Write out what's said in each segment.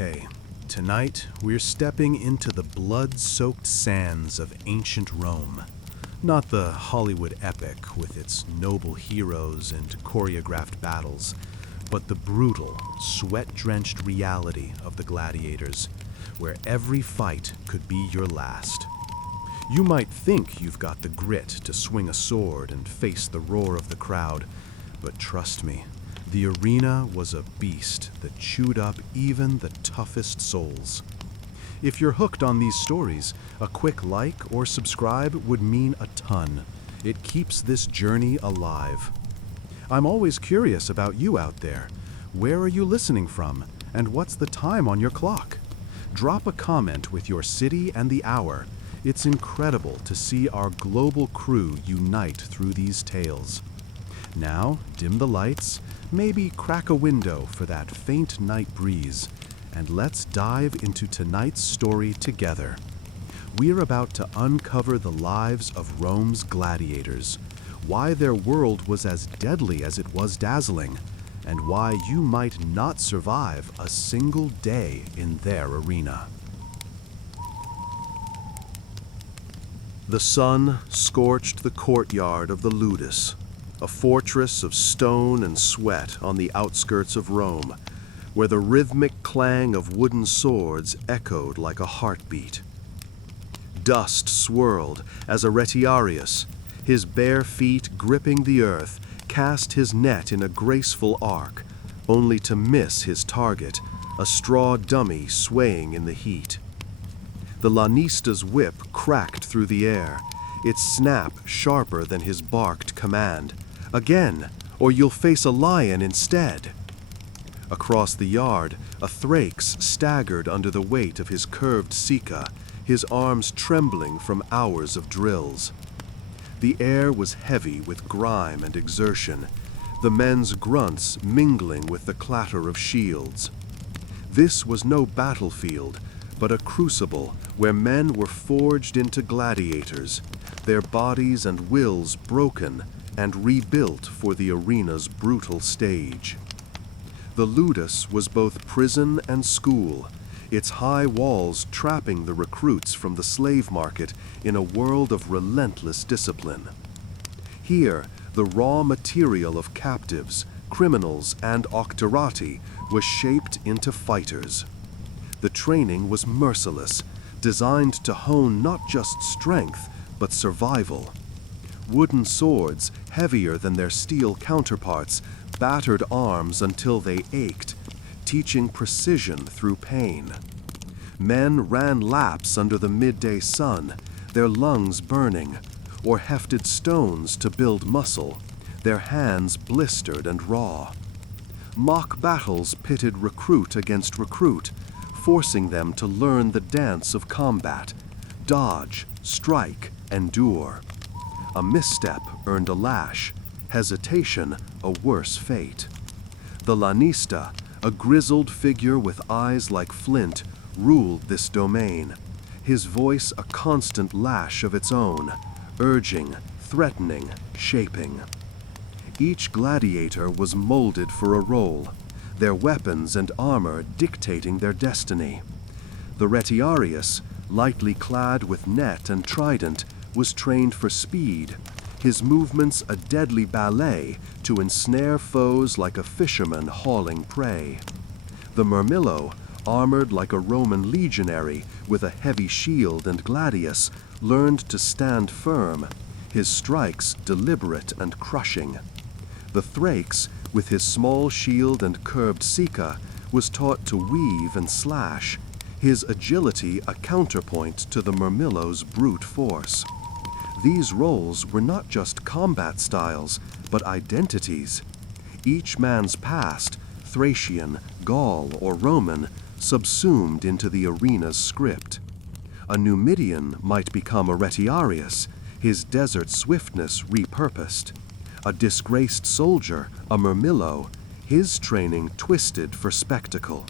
Okay, tonight we're stepping into the blood-soaked sands of ancient Rome. Not the Hollywood epic with its noble heroes and choreographed battles, but the brutal, sweat-drenched reality of the gladiators, where every fight could be your last. You might think you've got the grit to swing a sword and face the roar of the crowd, but trust me, the arena was a beast that chewed up even the toughest souls. If you're hooked on these stories, a quick like or subscribe would mean a ton. It keeps this journey alive. I'm always curious about you out there. Where are you listening from, and what's the time on your clock? Drop a comment with your city and the hour. It's incredible to see our global crew unite through these tales. Now, dim the lights, maybe crack a window for that faint night breeze, and let's dive into tonight's story together. We're about to uncover the lives of Rome's gladiators, why their world was as deadly as it was dazzling, and why you might not survive a single day in their arena. The sun scorched the courtyard of the Ludus, a fortress of stone and sweat on the outskirts of Rome, where the rhythmic clang of wooden swords echoed like a heartbeat. Dust swirled as a retiarius, his bare feet gripping the earth, cast his net in a graceful arc, only to miss his target, a straw dummy swaying in the heat. The lanista's whip cracked through the air, its snap sharper than his barked command. Again, or you'll face a lion instead. Across the yard, a Thrax staggered under the weight of his curved sika, his arms trembling from hours of drills. The air was heavy with grime and exertion, the men's grunts mingling with the clatter of shields. This was no battlefield, but a crucible where men were forged into gladiators, their bodies and wills broken and rebuilt for the arena's brutal stage. The Ludus was both prison and school, its high walls trapping the recruits from the slave market in a world of relentless discipline. Here, the raw material of captives, criminals, and octorati was shaped into fighters. The training was merciless, designed to hone not just strength, but survival. Wooden swords, heavier than their steel counterparts, battered arms until they ached, teaching precision through pain. Men ran laps under the midday sun, their lungs burning, or hefted stones to build muscle, their hands blistered and raw. Mock battles pitted recruit against recruit, forcing them to learn the dance of combat, dodge, strike, endure. A misstep earned a lash, hesitation a worse fate. The lanista, a grizzled figure with eyes like flint, ruled this domain, his voice a constant lash of its own, urging, threatening, shaping. Each gladiator was molded for a role, their weapons and armor dictating their destiny. The retiarius, lightly clad with net and trident, was trained for speed, his movements a deadly ballet to ensnare foes like a fisherman hauling prey. The murmillo, armored like a Roman legionary with a heavy shield and gladius, learned to stand firm, his strikes deliberate and crushing. The Thrax, with his small shield and curved sika, was taught to weave and slash, his agility a counterpoint to the murmillo's brute force. These roles were not just combat styles, but identities. Each man's past, Thracian, Gaul, or Roman, subsumed into the arena's script. A Numidian might become a retiarius, his desert swiftness repurposed. A disgraced soldier, a murmillo, his training twisted for spectacle.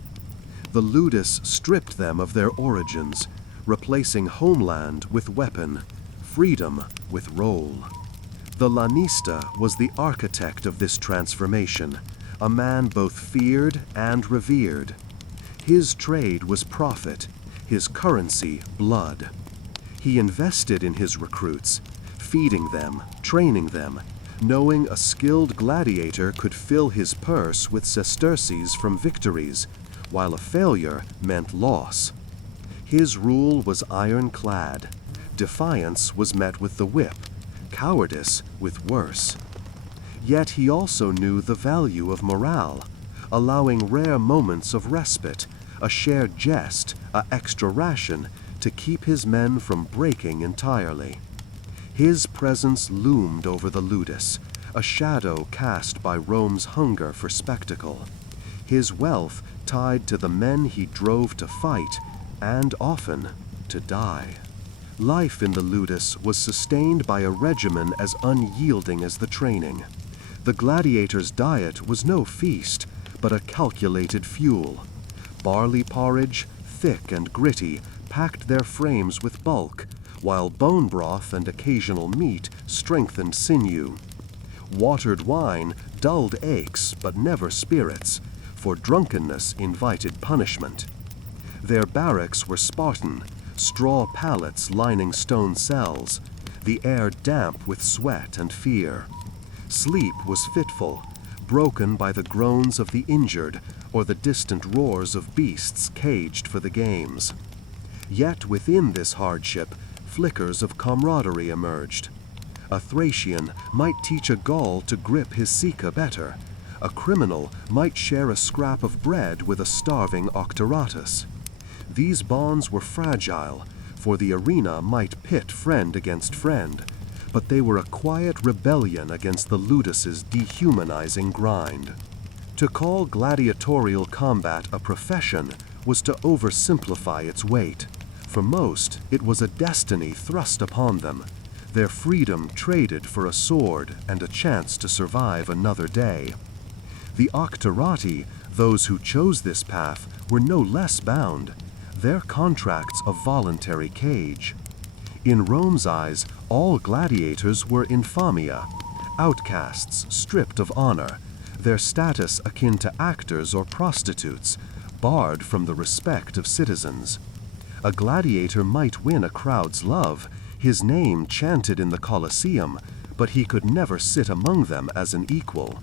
The Ludus stripped them of their origins, replacing homeland with weapon, freedom with role. The lanista was the architect of this transformation, a man both feared and revered. His trade was profit, his currency blood. He invested in his recruits, feeding them, training them, knowing a skilled gladiator could fill his purse with sesterces from victories, while a failure meant loss. His rule was ironclad. Defiance was met with the whip, cowardice with worse. Yet he also knew the value of morale, allowing rare moments of respite, a shared jest, an extra ration, to keep his men from breaking entirely. His presence loomed over the ludus, a shadow cast by Rome's hunger for spectacle. His wealth tied to the men he drove to fight, and often to die. Life in the ludus was sustained by a regimen as unyielding as the training. The gladiator's diet was no feast, but a calculated fuel. Barley porridge, thick and gritty, packed their frames with bulk, while bone broth and occasional meat strengthened sinew. Watered wine dulled aches but never spirits, for drunkenness invited punishment. Their barracks were Spartan, straw pallets lining stone cells, the air damp with sweat and fear. Sleep was fitful, broken by the groans of the injured or the distant roars of beasts caged for the games. Yet within this hardship, flickers of camaraderie emerged. A Thracian might teach a Gaul to grip his Sika better. A criminal might share a scrap of bread with a starving Octoratus. These bonds were fragile, for the arena might pit friend against friend, but they were a quiet rebellion against the ludus's dehumanizing grind. To call gladiatorial combat a profession was to oversimplify its weight. For most, it was a destiny thrust upon them, their freedom traded for a sword and a chance to survive another day. The Octorati, those who chose this path, were no less bound, their contracts a voluntary cage. In Rome's eyes, all gladiators were infamia, outcasts stripped of honor, their status akin to actors or prostitutes, barred from the respect of citizens. A gladiator might win a crowd's love, his name chanted in the Colosseum, but he could never sit among them as an equal.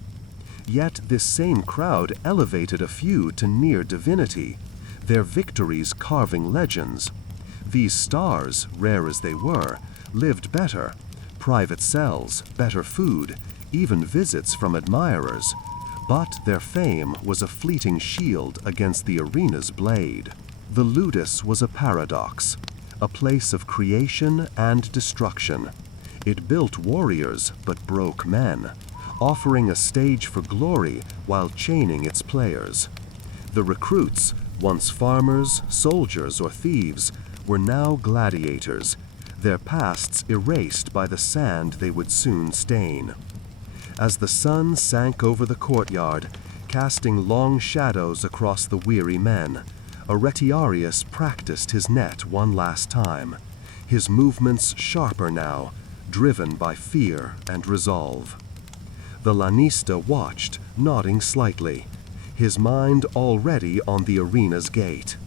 Yet this same crowd elevated a few to near divinity, their victories carving legends. These stars, rare as they were, lived better, private cells, better food, even visits from admirers, but their fame was a fleeting shield against the arena's blade. The ludus was a paradox, a place of creation and destruction. It built warriors but broke men, offering a stage for glory while chaining its players. The recruits, once farmers, soldiers, or thieves, were now gladiators, their pasts erased by the sand they would soon stain. As the sun sank over the courtyard, casting long shadows across the weary men, a retiarius practiced his net one last time, his movements sharper now, driven by fear and resolve. The lanista watched, nodding slightly, his mind already on the arena's gate.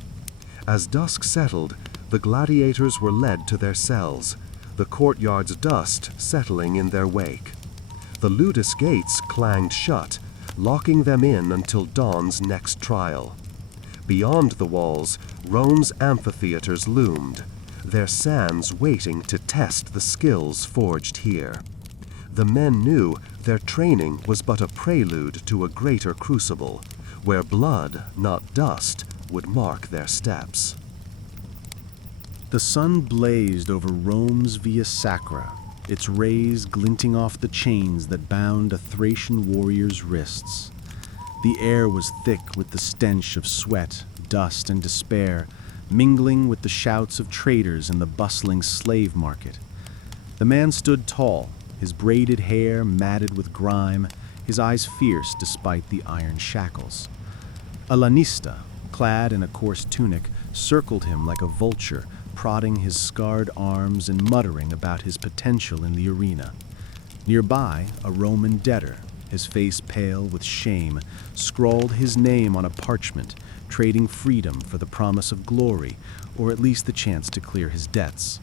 As dusk settled, the gladiators were led to their cells, the courtyard's dust settling in their wake. The ludus gates clanged shut, locking them in until dawn's next trial. Beyond the walls, Rome's amphitheaters loomed, their sands waiting to test the skills forged here. The men knew their training was but a prelude to a greater crucible, where blood, not dust, would mark their steps. The sun blazed over Rome's Via Sacra, its rays glinting off the chains that bound a Thracian warrior's wrists. The air was thick with the stench of sweat, dust, and despair, mingling with the shouts of traders in the bustling slave market. The man stood tall, his braided hair matted with grime, his eyes fierce despite the iron shackles. A lanista, clad in a coarse tunic, circled him like a vulture, prodding his scarred arms and muttering about his potential in the arena. Nearby, a Roman debtor, his face pale with shame, scrawled his name on a parchment, trading freedom for the promise of glory, or at least the chance to clear his debts.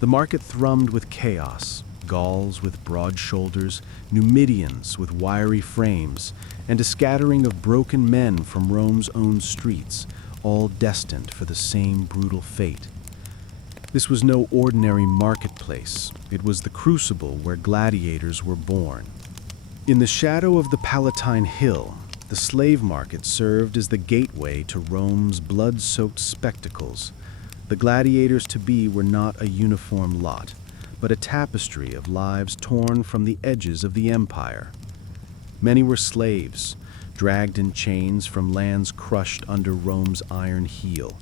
The market thrummed with chaos, Gauls with broad shoulders, Numidians with wiry frames, and a scattering of broken men from Rome's own streets, all destined for the same brutal fate. This was no ordinary marketplace. It was the crucible where gladiators were born. In the shadow of the Palatine Hill, the slave market served as the gateway to Rome's blood-soaked spectacles. The gladiators to be were not a uniform lot, but a tapestry of lives torn from the edges of the empire. Many were slaves, dragged in chains from lands crushed under Rome's iron heel.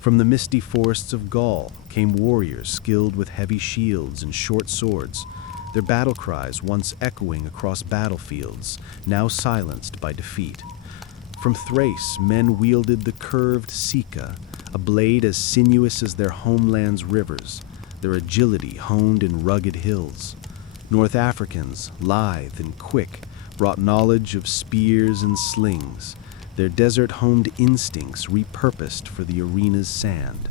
From the misty forests of Gaul came warriors skilled with heavy shields and short swords, their battle cries once echoing across battlefields, now silenced by defeat. From Thrace, men wielded the curved sica, a blade as sinuous as their homeland's rivers, their agility honed in rugged hills. North Africans, lithe and quick, brought knowledge of spears and slings, their desert-honed instincts repurposed for the arena's sand.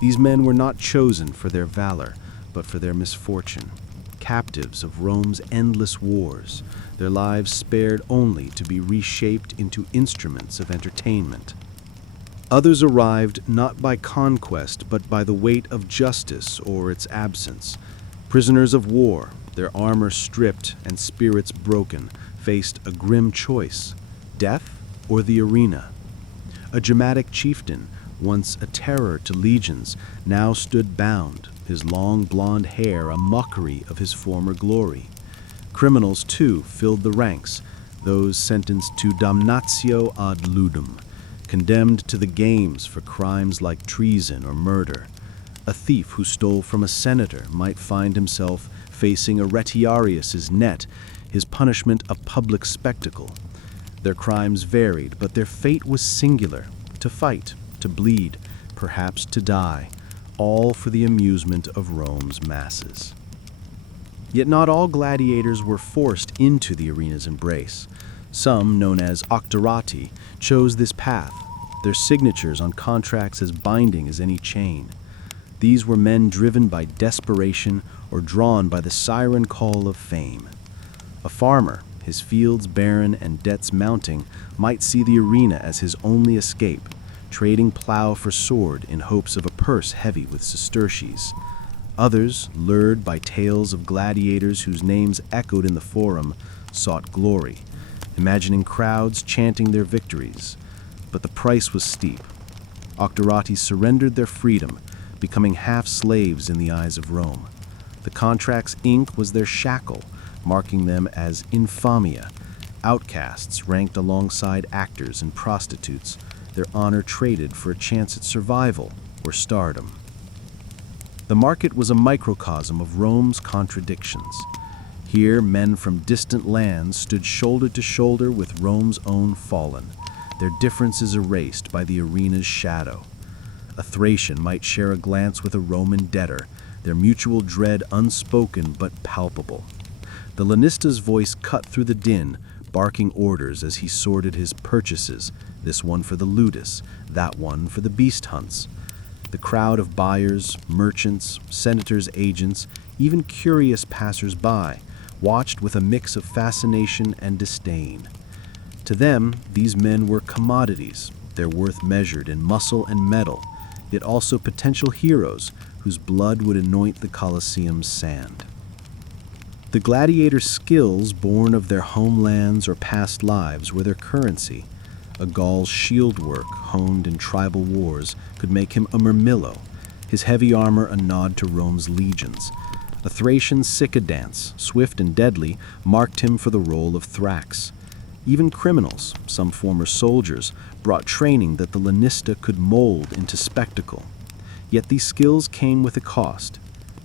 These men were not chosen for their valor, but for their misfortune. Captives of Rome's endless wars, their lives spared only to be reshaped into instruments of entertainment. Others arrived not by conquest, but by the weight of justice or its absence. Prisoners of war, their armor stripped and spirits broken, faced a grim choice: death or the arena. A dramatic chieftain, once a terror to legions, now stood bound, his long blonde hair a mockery of his former glory. Criminals, too, filled the ranks, those sentenced to damnatio ad ludum, condemned to the games for crimes like treason or murder. A thief who stole from a senator might find himself facing a retiarius's net, his punishment a public spectacle. Their crimes varied, but their fate was singular: to fight, to bleed, perhaps to die, all for the amusement of Rome's masses. Yet not all gladiators were forced into the arena's embrace. Some, known as octorati, chose this path, their signatures on contracts as binding as any chain. These were men driven by desperation or drawn by the siren call of fame. A farmer, his fields barren and debts mounting, might see the arena as his only escape, trading plow for sword in hopes of a purse heavy with sesterces. Others, lured by tales of gladiators whose names echoed in the forum, sought glory, imagining crowds chanting their victories. But the price was steep. Octorati surrendered their freedom, becoming half slaves in the eyes of Rome. The contract's ink was their shackle, marking them as infamia, outcasts ranked alongside actors and prostitutes, their honor traded for a chance at survival or stardom. The market was a microcosm of Rome's contradictions. Here, men from distant lands stood shoulder to shoulder with Rome's own fallen, their differences erased by the arena's shadow. A Thracian might share a glance with a Roman debtor, their mutual dread unspoken but palpable. The Lanista's voice cut through the din, barking orders as he sorted his purchases, this one for the ludus, that one for the beast hunts. The crowd of buyers, merchants, senators' agents, even curious passers-by, watched with a mix of fascination and disdain. To them, these men were commodities, their worth measured in muscle and metal, yet also potential heroes whose blood would anoint the Colosseum's sand. The gladiators' skills born of their homelands or past lives were their currency. A Gaul's shield work, honed in tribal wars, could make him a Murmillo, his heavy armor a nod to Rome's legions. A Thracian Sicca dance, swift and deadly, marked him for the role of Thrax. Even criminals, some former soldiers, brought training that the Lanista could mold into spectacle. Yet these skills came with a cost.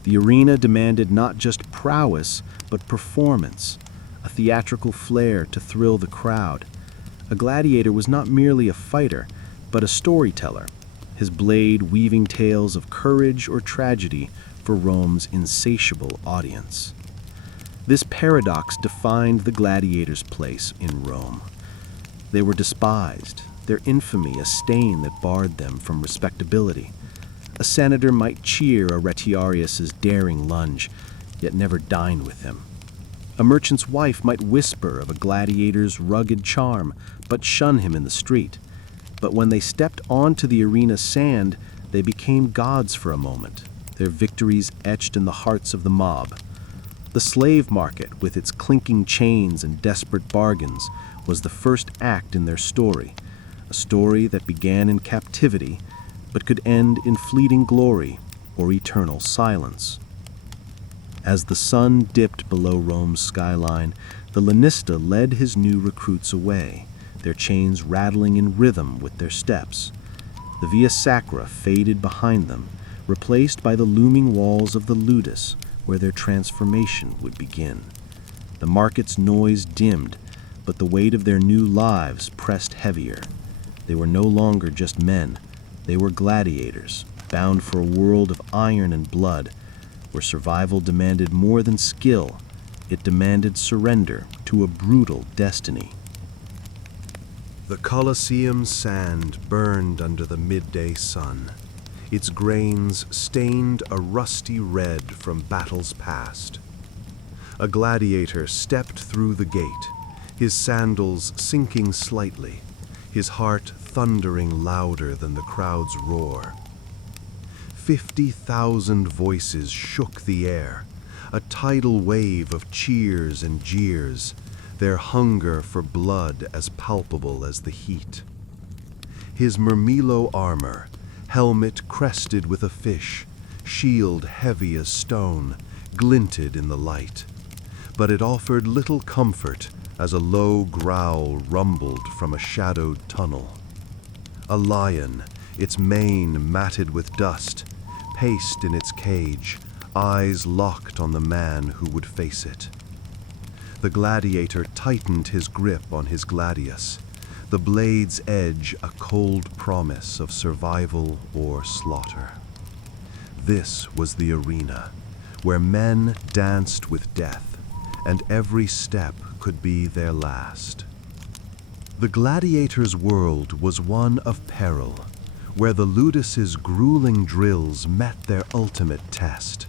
The arena demanded not just prowess, but performance, a theatrical flair to thrill the crowd. A gladiator was not merely a fighter, but a storyteller, his blade weaving tales of courage or tragedy for Rome's insatiable audience. This paradox defined the gladiators' place in Rome. They were despised, their infamy a stain that barred them from respectability. A senator might cheer a Retiarius's daring lunge, yet never dine with him. A merchant's wife might whisper of a gladiator's rugged charm, but shun him in the street. But when they stepped onto the arena's sand, they became gods for a moment, their victories etched in the hearts of the mob. The slave market, with its clinking chains and desperate bargains, was the first act in their story, a story that began in captivity, but could end in fleeting glory or eternal silence. As the sun dipped below Rome's skyline, the lanista led his new recruits away, their chains rattling in rhythm with their steps. The Via Sacra faded behind them, replaced by the looming walls of the ludus, where their transformation would begin. The market's noise dimmed, but the weight of their new lives pressed heavier. They were no longer just men. They were gladiators, bound for a world of iron and blood, where survival demanded more than skill. It demanded surrender to a brutal destiny. The Colosseum sand burned under the midday sun. Its grains stained a rusty red from battles past. A gladiator stepped through the gate, his sandals sinking slightly, his heart thundering louder than the crowd's roar. 50,000 voices shook the air, a tidal wave of cheers and jeers, their hunger for blood as palpable as the heat. His murmillo armor, helmet crested with a fish, shield heavy as stone, glinted in the light. But it offered little comfort as a low growl rumbled from a shadowed tunnel. A lion, its mane matted with dust, paced in its cage, eyes locked on the man who would face it. The gladiator tightened his grip on his gladius, the blade's edge a cold promise of survival or slaughter. This was the arena, where men danced with death, and every step could be their last. The gladiator's world was one of peril, where the ludus's grueling drills met their ultimate test.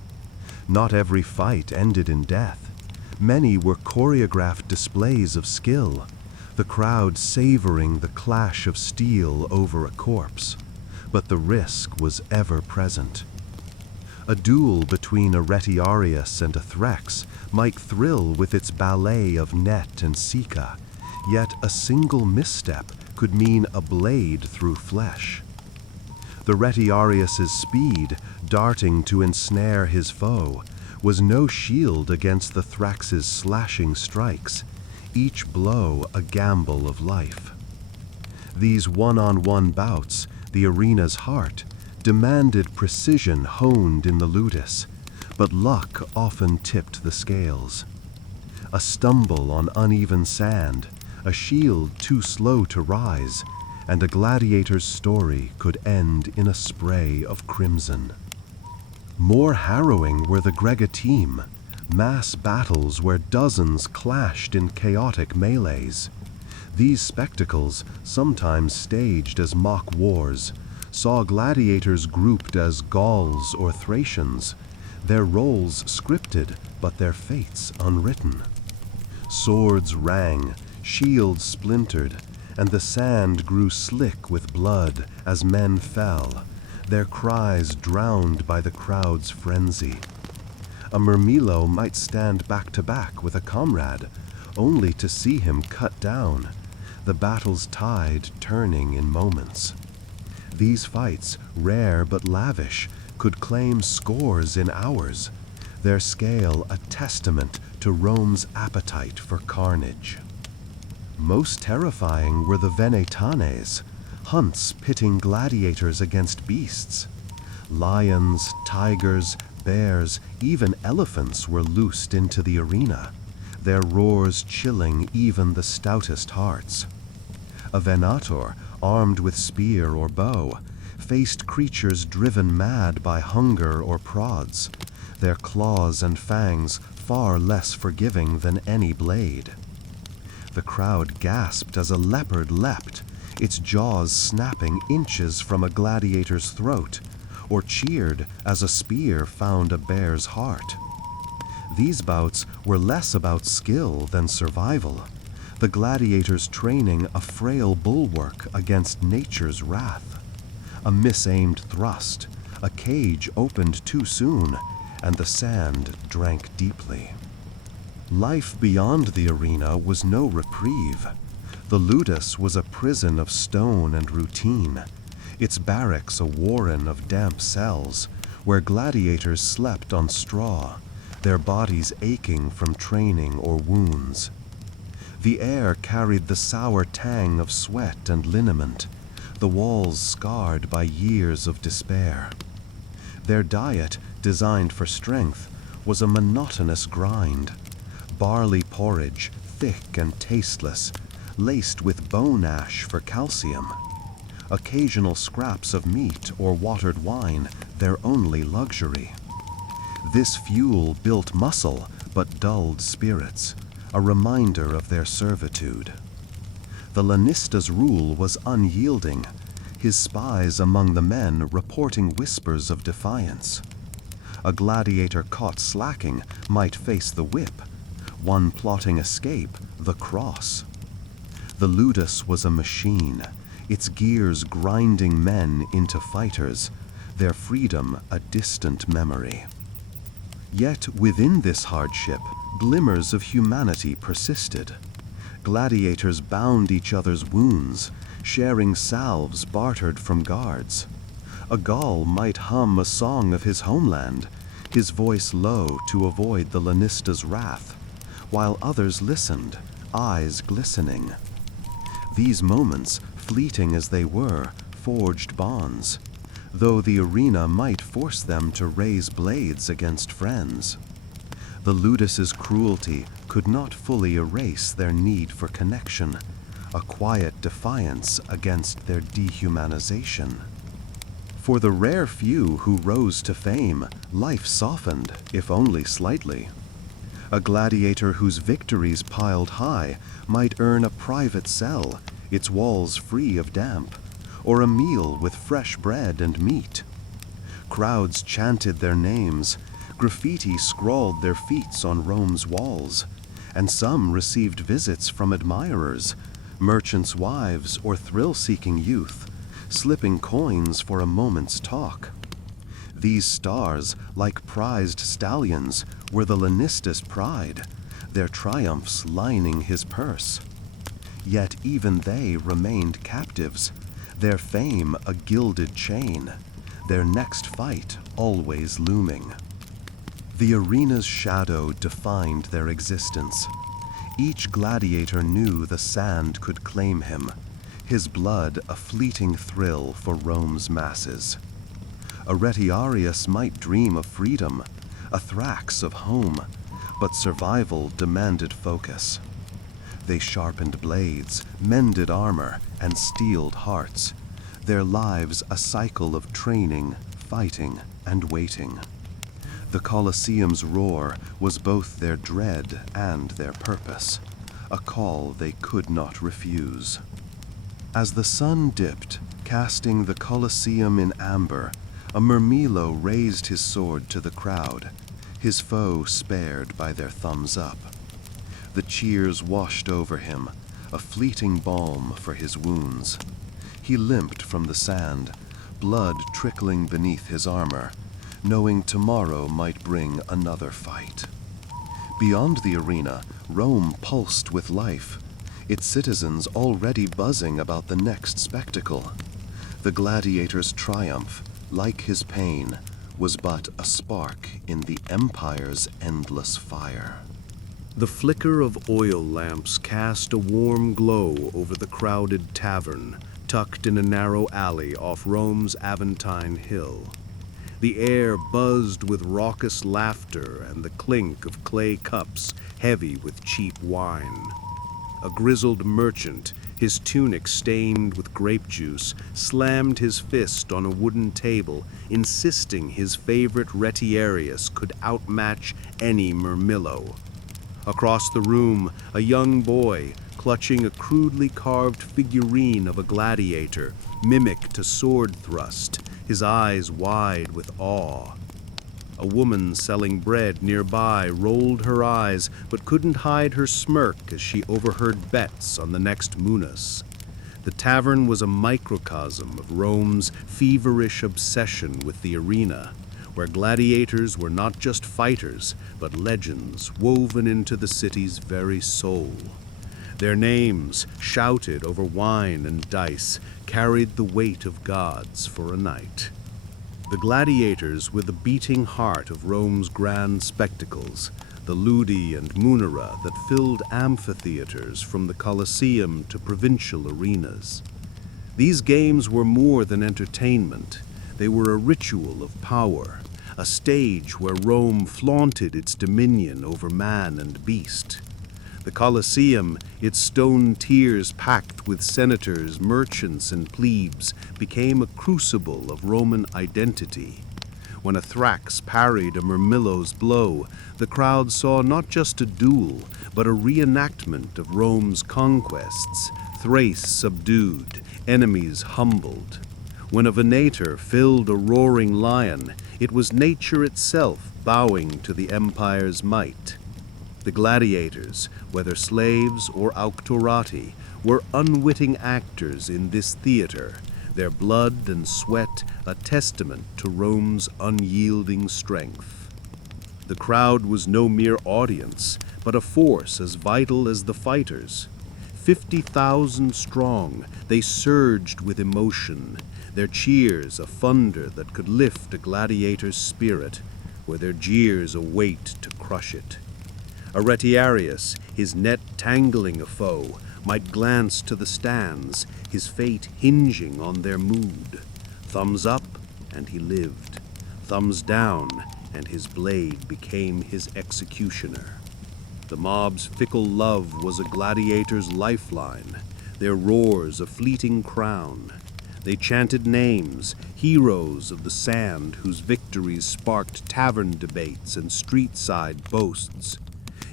Not every fight ended in death. Many were choreographed displays of skill, the crowd savoring the clash of steel over a corpse, but the risk was ever present. A duel between a Retiarius and a Threx might thrill with its ballet of net and Sika, yet a single misstep could mean a blade through flesh. The Retiarius's speed, darting to ensnare his foe, was no shield against the Thrax's slashing strikes, each blow a gamble of life. These one-on-one bouts, the arena's heart, demanded precision honed in the ludus, but luck often tipped the scales. A stumble on uneven sand, a shield too slow to rise, and a gladiator's story could end in a spray of crimson. More harrowing were the Gregateme, mass battles where dozens clashed in chaotic melees. These spectacles, sometimes staged as mock wars, saw gladiators grouped as Gauls or Thracians, their roles scripted but their fates unwritten. Swords rang, shields splintered, and the sand grew slick with blood as men fell, their cries drowned by the crowd's frenzy. A murmillo might stand back to back with a comrade, only to see him cut down, the battle's tide turning in moments. These fights, rare but lavish, could claim scores in hours, their scale a testament to Rome's appetite for carnage. Most terrifying were the venetanes, hunts pitting gladiators against beasts. Lions, tigers, bears, even elephants were loosed into the arena, their roars chilling even the stoutest hearts. A venator, armed with spear or bow, faced creatures driven mad by hunger or prods, their claws and fangs far less forgiving than any blade. The crowd gasped as a leopard leapt, its jaws snapping inches from a gladiator's throat, or cheered as a spear found a bear's heart. These bouts were less about skill than survival, the gladiators training a frail bulwark against nature's wrath. A misaimed thrust, a cage opened too soon, and the sand drank deeply. Life beyond the arena was no reprieve. The ludus was a prison of stone and routine, its barracks a warren of damp cells, where gladiators slept on straw, their bodies aching from training or wounds. The air carried the sour tang of sweat and liniment, the walls scarred by years of despair. Their diet, designed for strength, was a monotonous grind. Barley porridge, thick and tasteless, laced with bone ash for calcium. Occasional scraps of meat or watered wine, their only luxury. This fuel built muscle but dulled spirits, a reminder of their servitude. The Lanista's rule was unyielding, his spies among the men reporting whispers of defiance. A gladiator caught slacking might face the whip, one plotting escape, the cross. The ludus was a machine, its gears grinding men into fighters, their freedom a distant memory. Yet within this hardship, glimmers of humanity persisted. Gladiators bound each other's wounds, sharing salves bartered from guards. A Gaul might hum a song of his homeland, his voice low to avoid the Lanista's wrath, while others listened, eyes glistening. These moments, fleeting as they were, forged bonds, though the arena might force them to raise blades against friends. The ludus's cruelty could not fully erase their need for connection, a quiet defiance against their dehumanization. For the rare few who rose to fame, life softened, if only slightly. A gladiator whose victories piled high might earn a private cell, its walls free of damp, or a meal with fresh bread and meat. Crowds chanted their names, graffiti scrawled their feats on Rome's walls, and some received visits from admirers, merchants' wives or thrill-seeking youth, slipping coins for a moment's talk. These stars, like prized stallions, were the Lanista's pride, their triumphs lining his purse. Yet even they remained captives, their fame a gilded chain, their next fight always looming. The arena's shadow defined their existence. Each gladiator knew the sand could claim him, his blood a fleeting thrill for Rome's masses. A Retiarius might dream of freedom, a Thrax of home, but survival demanded focus. They sharpened blades, mended armor, and steeled hearts, their lives a cycle of training, fighting, and waiting. The Colosseum's roar was both their dread and their purpose, a call they could not refuse. As the sun dipped, casting the Colosseum in amber, a Murmillo raised his sword to the crowd, his foe spared by their thumbs up. The cheers washed over him, a fleeting balm for his wounds. He limped from the sand, blood trickling beneath his armor, knowing tomorrow might bring another fight. Beyond the arena, Rome pulsed with life, its citizens already buzzing about the next spectacle. The gladiator's triumph, like his pain, was but a spark in the empire's endless fire. The flicker of oil lamps cast a warm glow over the crowded tavern, tucked in a narrow alley off Rome's Aventine Hill. The air buzzed with raucous laughter and the clink of clay cups heavy with cheap wine. A grizzled merchant, his tunic stained with grape juice, slammed his fist on a wooden table, insisting his favorite Retiarius could outmatch any Murmillo. Across the room, a young boy, clutching a crudely carved figurine of a gladiator, mimicked a sword thrust, his eyes wide with awe. A woman selling bread nearby rolled her eyes but couldn't hide her smirk as she overheard bets on the next munus. The tavern was a microcosm of Rome's feverish obsession with the arena, where gladiators were not just fighters, but legends woven into the city's very soul. Their names, shouted over wine and dice, carried the weight of gods for a night. The gladiators were the beating heart of Rome's grand spectacles, the ludi and munera that filled amphitheaters from the Colosseum to provincial arenas. These games were more than entertainment. They were a ritual of power, a stage where Rome flaunted its dominion over man and beast. The Colosseum, its stone tiers packed with senators, merchants, and plebes, became a crucible of Roman identity. When a Thrax parried a Murmillo's blow, the crowd saw not just a duel, but a reenactment of Rome's conquests, Thrace subdued, enemies humbled. When a Venator filled a roaring lion, it was nature itself bowing to the empire's might. The gladiators, whether slaves or auctorati, were unwitting actors in this theater, their blood and sweat a testament to Rome's unyielding strength. The crowd was no mere audience, but a force as vital as the fighters. 50,000 strong, they surged with emotion, their cheers a thunder that could lift a gladiator's spirit, or their jeers a weight to crush it. A retiarius, his net tangling a foe, might glance to the stands, his fate hinging on their mood. Thumbs up, and he lived. Thumbs down, and his blade became his executioner. The mob's fickle love was a gladiator's lifeline, their roars a fleeting crown. They chanted names, heroes of the sand whose victories sparked tavern debates and street-side boasts.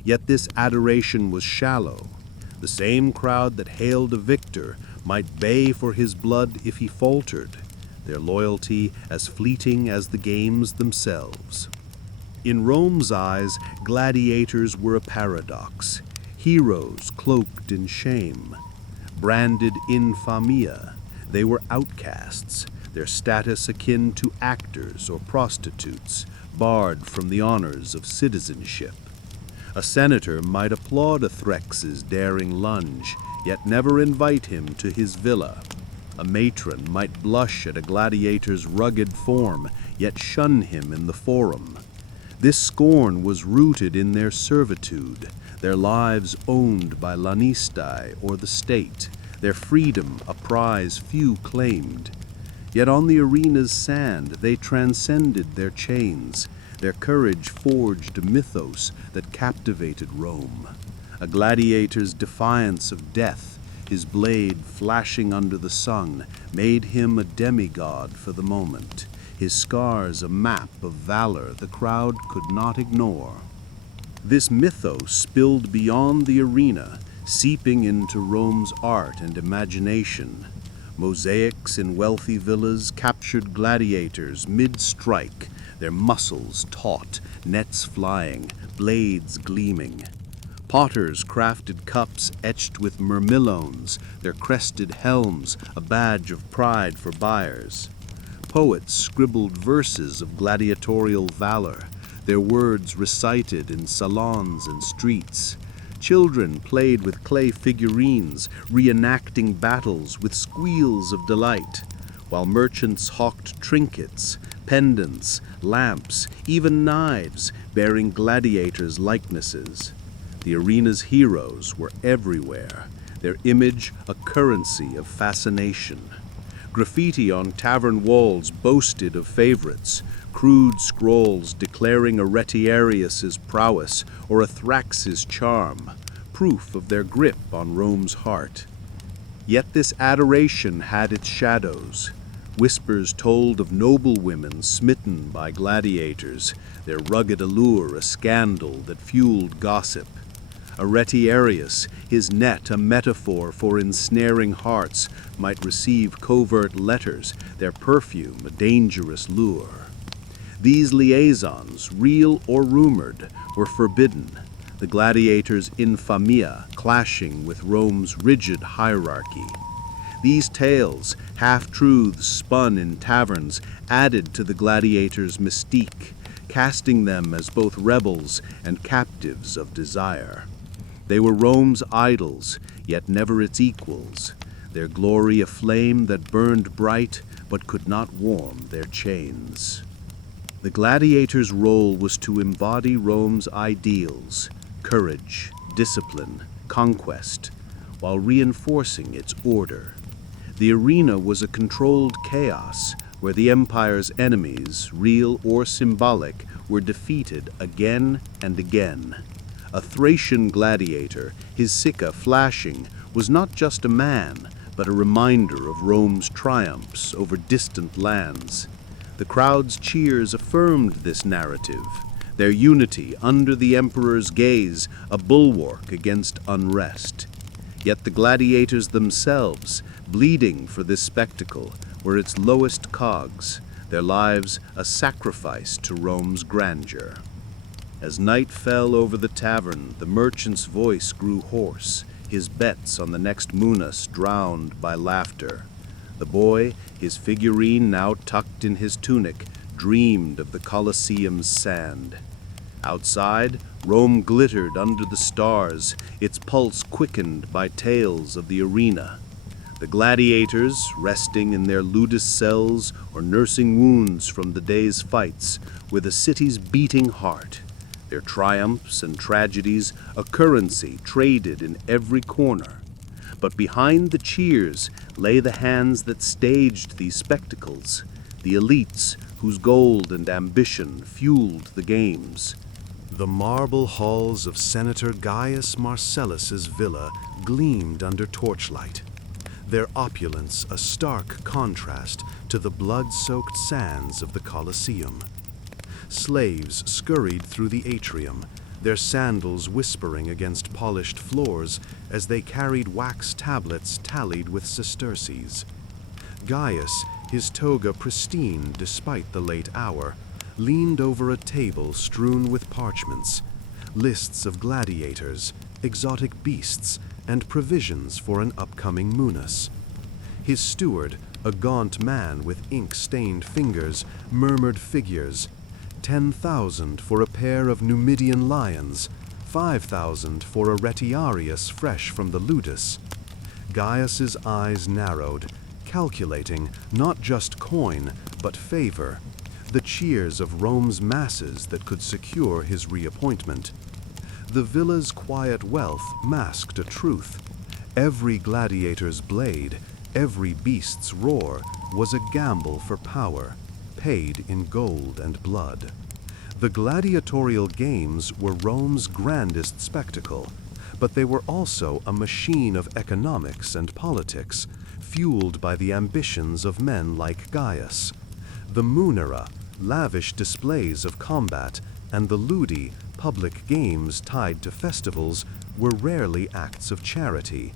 Yet this adoration was shallow. The same crowd that hailed a victor might bay for his blood if he faltered, their loyalty as fleeting as the games themselves. In Rome's eyes, gladiators were a paradox, heroes cloaked in shame. Branded infamia, they were outcasts, their status akin to actors or prostitutes, barred from the honors of citizenship. A senator might applaud a Threx's daring lunge, yet never invite him to his villa. A matron might blush at a gladiator's rugged form, yet shun him in the forum. This scorn was rooted in their servitude, their lives owned by lanistae or the state, their freedom a prize few claimed. Yet on the arena's sand they transcended their chains. Their courage forged a mythos that captivated Rome. A gladiator's defiance of death, his blade flashing under the sun, made him a demigod for the moment, his scars a map of valor the crowd could not ignore. This mythos spilled beyond the arena, seeping into Rome's art and imagination. Mosaics in wealthy villas captured gladiators mid-strike, their muscles taut, nets flying, blades gleaming. Potters crafted cups etched with myrmillones, their crested helms a badge of pride for buyers. Poets scribbled verses of gladiatorial valor, their words recited in salons and streets. Children played with clay figurines, reenacting battles with squeals of delight, while merchants hawked trinkets, pendants, lamps, even knives, bearing gladiators' likenesses. The arena's heroes were everywhere, their image a currency of fascination. Graffiti on tavern walls boasted of favorites, crude scrolls declaring a retiarius's prowess or a Thrax's charm, proof of their grip on Rome's heart. Yet this adoration had its shadows. Whispers told of noble women smitten by gladiators, their rugged allure a scandal that fueled gossip. Aretiarius, his net a metaphor for ensnaring hearts, might receive covert letters, their perfume a dangerous lure. These liaisons, real or rumored, were forbidden, the gladiators' infamia clashing with Rome's rigid hierarchy. These tales, half-truths spun in taverns, added to the gladiators' mystique, casting them as both rebels and captives of desire. They were Rome's idols, yet never its equals, their glory a flame that burned bright but could not warm their chains. The gladiators' role was to embody Rome's ideals, courage, discipline, conquest, while reinforcing its order. The arena was a controlled chaos where the empire's enemies, real or symbolic, were defeated again and again. A Thracian gladiator, his sicca flashing, was not just a man, but a reminder of Rome's triumphs over distant lands. The crowd's cheers affirmed this narrative, their unity under the emperor's gaze a bulwark against unrest. Yet the gladiators themselves, bleeding for this spectacle, were its lowest cogs, their lives a sacrifice to Rome's grandeur. As night fell over the tavern, the merchant's voice grew hoarse, his bets on the next munus drowned by laughter. The boy, his figurine now tucked in his tunic, dreamed of the Colosseum's sand. Outside, Rome glittered under the stars, its pulse quickened by tales of the arena. The gladiators, resting in their ludus cells or nursing wounds from the day's fights, were the city's beating heart. Their triumphs and tragedies a currency traded in every corner. But behind the cheers lay the hands that staged these spectacles, the elites whose gold and ambition fueled the games. The marble halls of Senator Gaius Marcellus's villa gleamed under torchlight, their opulence a stark contrast to the blood-soaked sands of the Colosseum. Slaves scurried through the atrium, their sandals whispering against polished floors as they carried wax tablets tallied with sesterces. Gaius, his toga pristine despite the late hour, leaned over a table strewn with parchments, lists of gladiators, exotic beasts, and provisions for an upcoming munus. His steward, a gaunt man with ink-stained fingers, murmured figures: 10,000 for a pair of Numidian lions, 5,000 for a retiarius fresh from the ludus. Gaius's eyes narrowed, calculating not just coin, but favor, the cheers of Rome's masses that could secure his reappointment. The villa's quiet wealth masked a truth. Every gladiator's blade, every beast's roar, was a gamble for power, paid in gold and blood. The gladiatorial games were Rome's grandest spectacle, but they were also a machine of economics and politics, fueled by the ambitions of men like Gaius. The munera, lavish displays of combat, and the ludi, public games tied to festivals, were rarely acts of charity.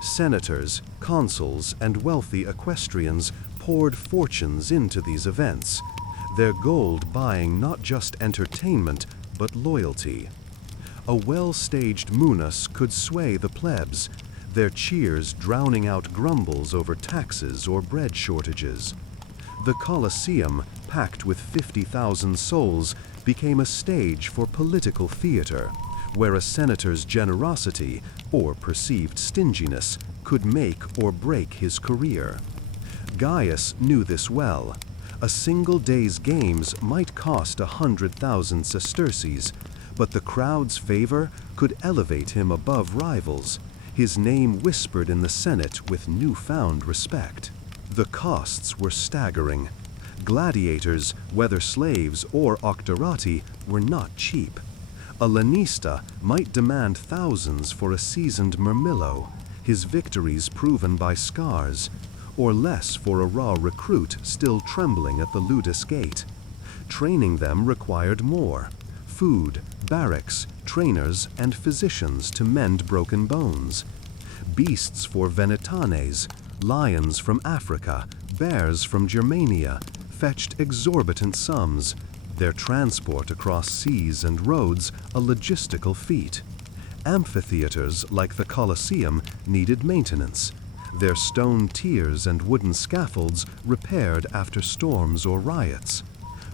Senators, consuls, and wealthy equestrians poured fortunes into these events, their gold buying not just entertainment, but loyalty. A well-staged munus could sway the plebs, their cheers drowning out grumbles over taxes or bread shortages. The Colosseum, packed with 50,000 souls, became a stage for political theater, where a senator's generosity, or perceived stinginess, could make or break his career. Gaius knew this well. A single day's games might cost 100,000 sesterces, but the crowd's favor could elevate him above rivals, his name whispered in the Senate with newfound respect. The costs were staggering. Gladiators, whether slaves or octorati, were not cheap. A lanista might demand thousands for a seasoned murmillo, his victories proven by scars, or less for a raw recruit still trembling at the ludus gate. Training them required more. food, barracks, trainers, and physicians to mend broken bones. Beasts for Venetanes, lions from Africa, bears from Germania, fetched exorbitant sums, their transport across seas and roads a logistical feat. Amphitheaters like the Colosseum needed maintenance, their stone tiers and wooden scaffolds repaired after storms or riots.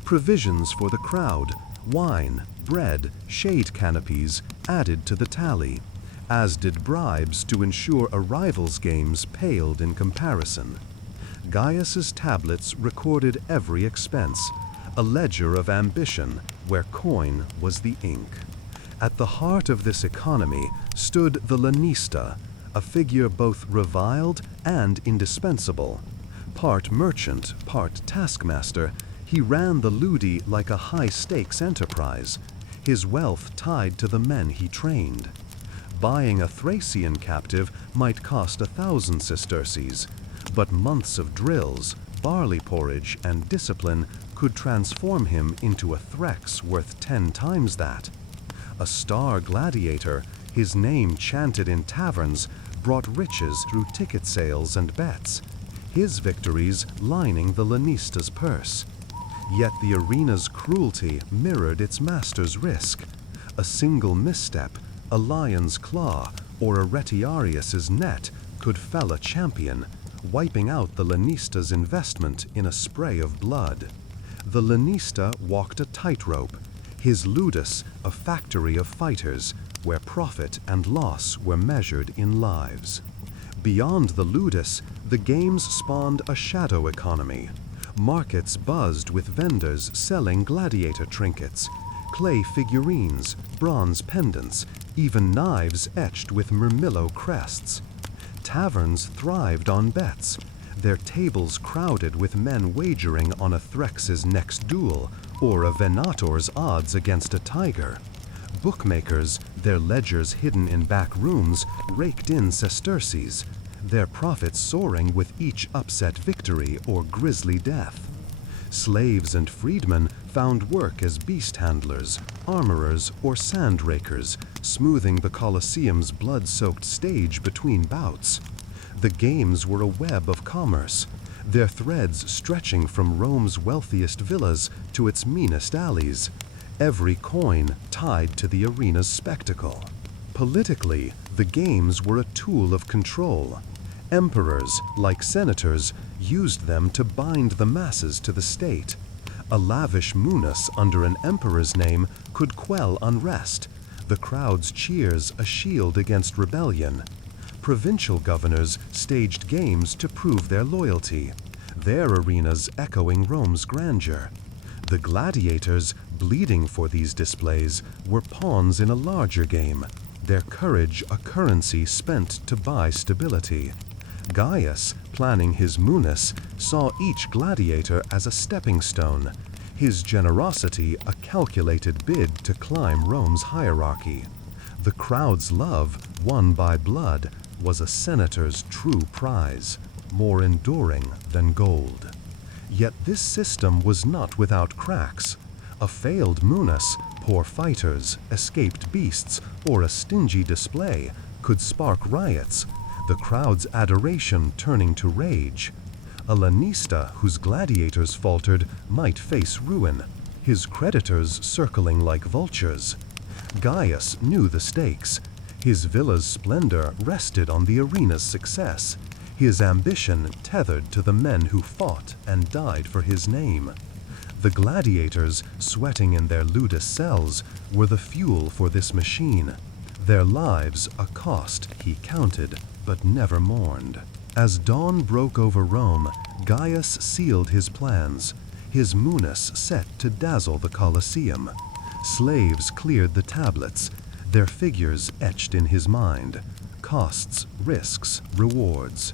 Provisions for the crowd, wine, bread, shade canopies added to the tally, as did bribes to ensure a rival's games paled in comparison. Gaius's tablets recorded every expense, a ledger of ambition where coin was the ink. At the heart of this economy stood the lanista, a figure both reviled and indispensable. Part merchant, part taskmaster, he ran the ludi like a high-stakes enterprise, his wealth tied to the men he trained. Buying a Thracian captive might cost 1,000 sesterces, but months of drills, barley porridge, and discipline could transform him into a threx worth 10 times that. A star gladiator, his name chanted in taverns, brought riches through ticket sales and bets, his victories lining the lanista's purse. Yet the arena's cruelty mirrored its master's risk. A single misstep, a lion's claw, or a retiarius's net could fell a champion, wiping out the lanista's investment in a spray of blood. The lanista walked a tightrope, his ludus a factory of fighters, where profit and loss were measured in lives. Beyond the ludus, the games spawned a shadow economy. Markets buzzed with vendors selling gladiator trinkets, clay figurines, bronze pendants, even knives etched with murmillo crests. Taverns thrived on bets, their tables crowded with men wagering on a threx's next duel or a venator's odds against a tiger. Bookmakers, their ledgers hidden in back rooms, raked in sesterces, their profits soaring with each upset victory or grisly death. Slaves and freedmen found work as beast handlers, armorers, or sand rakers, smoothing the Colosseum's blood-soaked stage between bouts. The games were a web of commerce, their threads stretching from Rome's wealthiest villas to its meanest alleys, every coin tied to the arena's spectacle. Politically, the games were a tool of control. Emperors, like senators, used them to bind the masses to the state. A lavish munus under an emperor's name could quell unrest, the crowd's cheers a shield against rebellion. Provincial governors staged games to prove their loyalty, their arenas echoing Rome's grandeur. The gladiators, bleeding for these displays, were pawns in a larger game, their courage a currency spent to buy stability. Gaius, planning his munus, saw each gladiator as a stepping stone, his generosity a calculated bid to climb Rome's hierarchy. The crowd's love, won by blood, was a senator's true prize, more enduring than gold. Yet this system was not without cracks. A failed munus, poor fighters, escaped beasts, or a stingy display could spark riots, the crowd's adoration turning to rage. A lanista whose gladiators faltered might face ruin, his creditors circling like vultures. Gaius knew the stakes. His villa's splendor rested on the arena's success, his ambition tethered to the men who fought and died for his name. The gladiators, sweating in their ludus cells, were the fuel for this machine, their lives a cost he counted but never mourned. As dawn broke over Rome, Gaius sealed his plans, his munus set to dazzle the Colosseum. Slaves cleared the tablets, their figures etched in his mind, costs, risks, rewards.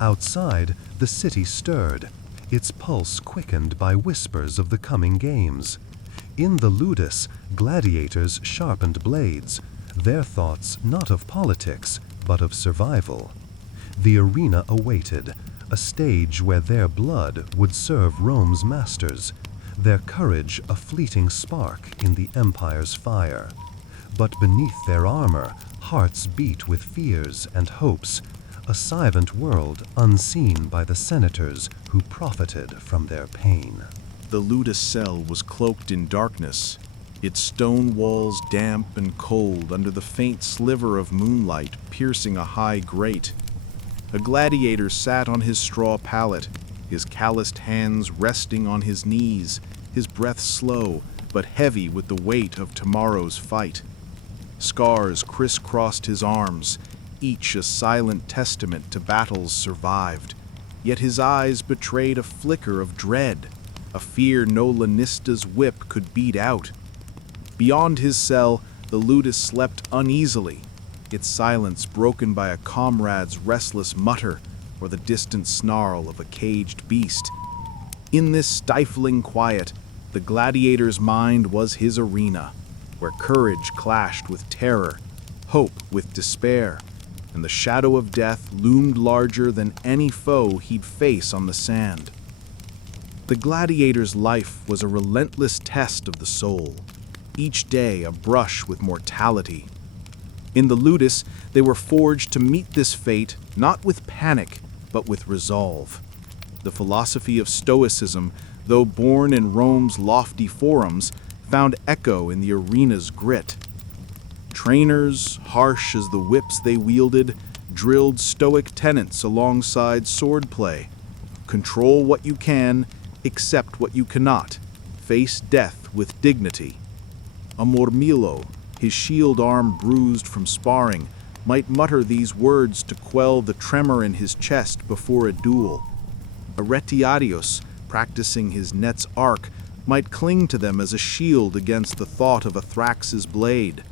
Outside, the city stirred, its pulse quickened by whispers of the coming games. In the ludus, gladiators sharpened blades, their thoughts not of politics, but of survival. The arena awaited, a stage where their blood would serve Rome's masters, their courage a fleeting spark in the empire's fire. But beneath their armor, hearts beat with fears and hopes, a silent world unseen by the senators who profited from their pain. The ludus cell was cloaked in darkness, its stone walls damp and cold under the faint sliver of moonlight piercing a high grate. A gladiator sat on his straw pallet, his calloused hands resting on his knees, his breath slow but heavy with the weight of tomorrow's fight. Scars crisscrossed his arms, each a silent testament to battles survived, yet his eyes betrayed a flicker of dread, a fear no Lanista's whip could beat out. Beyond his cell, the ludus slept uneasily, its silence broken by a comrade's restless mutter or the distant snarl of a caged beast. In this stifling quiet, the gladiator's mind was his arena, where courage clashed with terror, hope with despair, and the shadow of death loomed larger than any foe he'd face on the sand. The gladiator's life was a relentless test of the soul, each day a brush with mortality. In the ludus, they were forged to meet this fate not with panic, but with resolve. The philosophy of Stoicism, though born in Rome's lofty forums, found echo in the arena's grit. Trainers, harsh as the whips they wielded, drilled Stoic tenets alongside swordplay. Control what you can, accept what you cannot, face death with dignity. A Mormillo, his shield arm bruised from sparring, might mutter these words to quell the tremor in his chest before a duel. A Retiarius, practicing his net's arc, might cling to them as a shield against the thought of a Thrax's blade.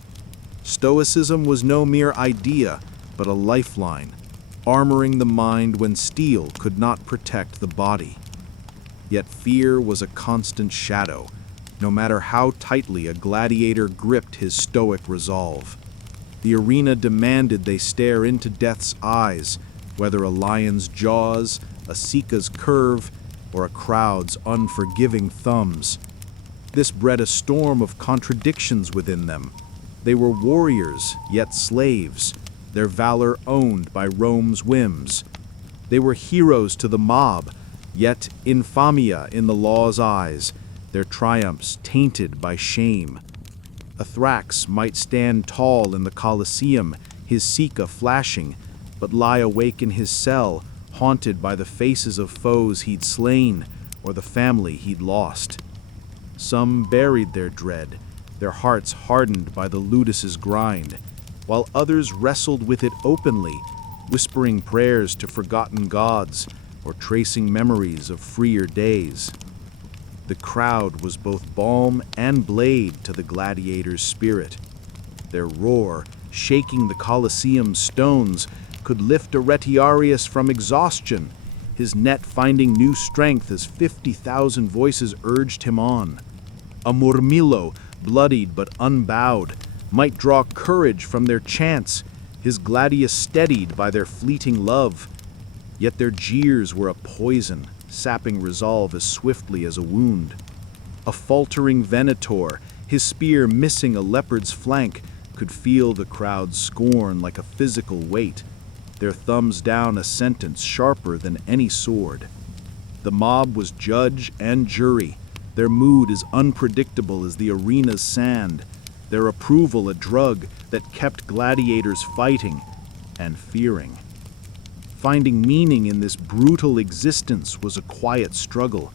Stoicism was no mere idea, but a lifeline, armoring the mind when steel could not protect the body. Yet fear was a constant shadow, no matter how tightly a gladiator gripped his stoic resolve. The arena demanded they stare into death's eyes, whether a lion's jaws, a Sika's curve, or a crowd's unforgiving thumbs. This bred a storm of contradictions within them. They were warriors, yet slaves, their valor owned by Rome's whims. They were heroes to the mob, yet infamia in the law's eyes, their triumphs tainted by shame. A Thrax might stand tall in the Colosseum, his Sika flashing, but lie awake in his cell, haunted by the faces of foes he'd slain or the family he'd lost. Some buried their dread, their hearts hardened by the ludus's grind, while others wrestled with it openly, whispering prayers to forgotten gods or tracing memories of freer days. The crowd was both balm and blade to the gladiator's spirit. Their roar, shaking the Colosseum's stones, could lift a Retiarius from exhaustion, his net finding new strength as 50,000 voices urged him on. A Murmillo, bloodied but unbowed, might draw courage from their chants, his gladius steadied by their fleeting love. Yet their jeers were a poison, sapping resolve as swiftly as a wound. A faltering Venator, his spear missing a leopard's flank, could feel the crowd's scorn like a physical weight, their thumbs down a sentence sharper than any sword. The mob was judge and jury, their mood as unpredictable as the arena's sand, their approval a drug that kept gladiators fighting and fearing. Finding meaning in this brutal existence was a quiet struggle.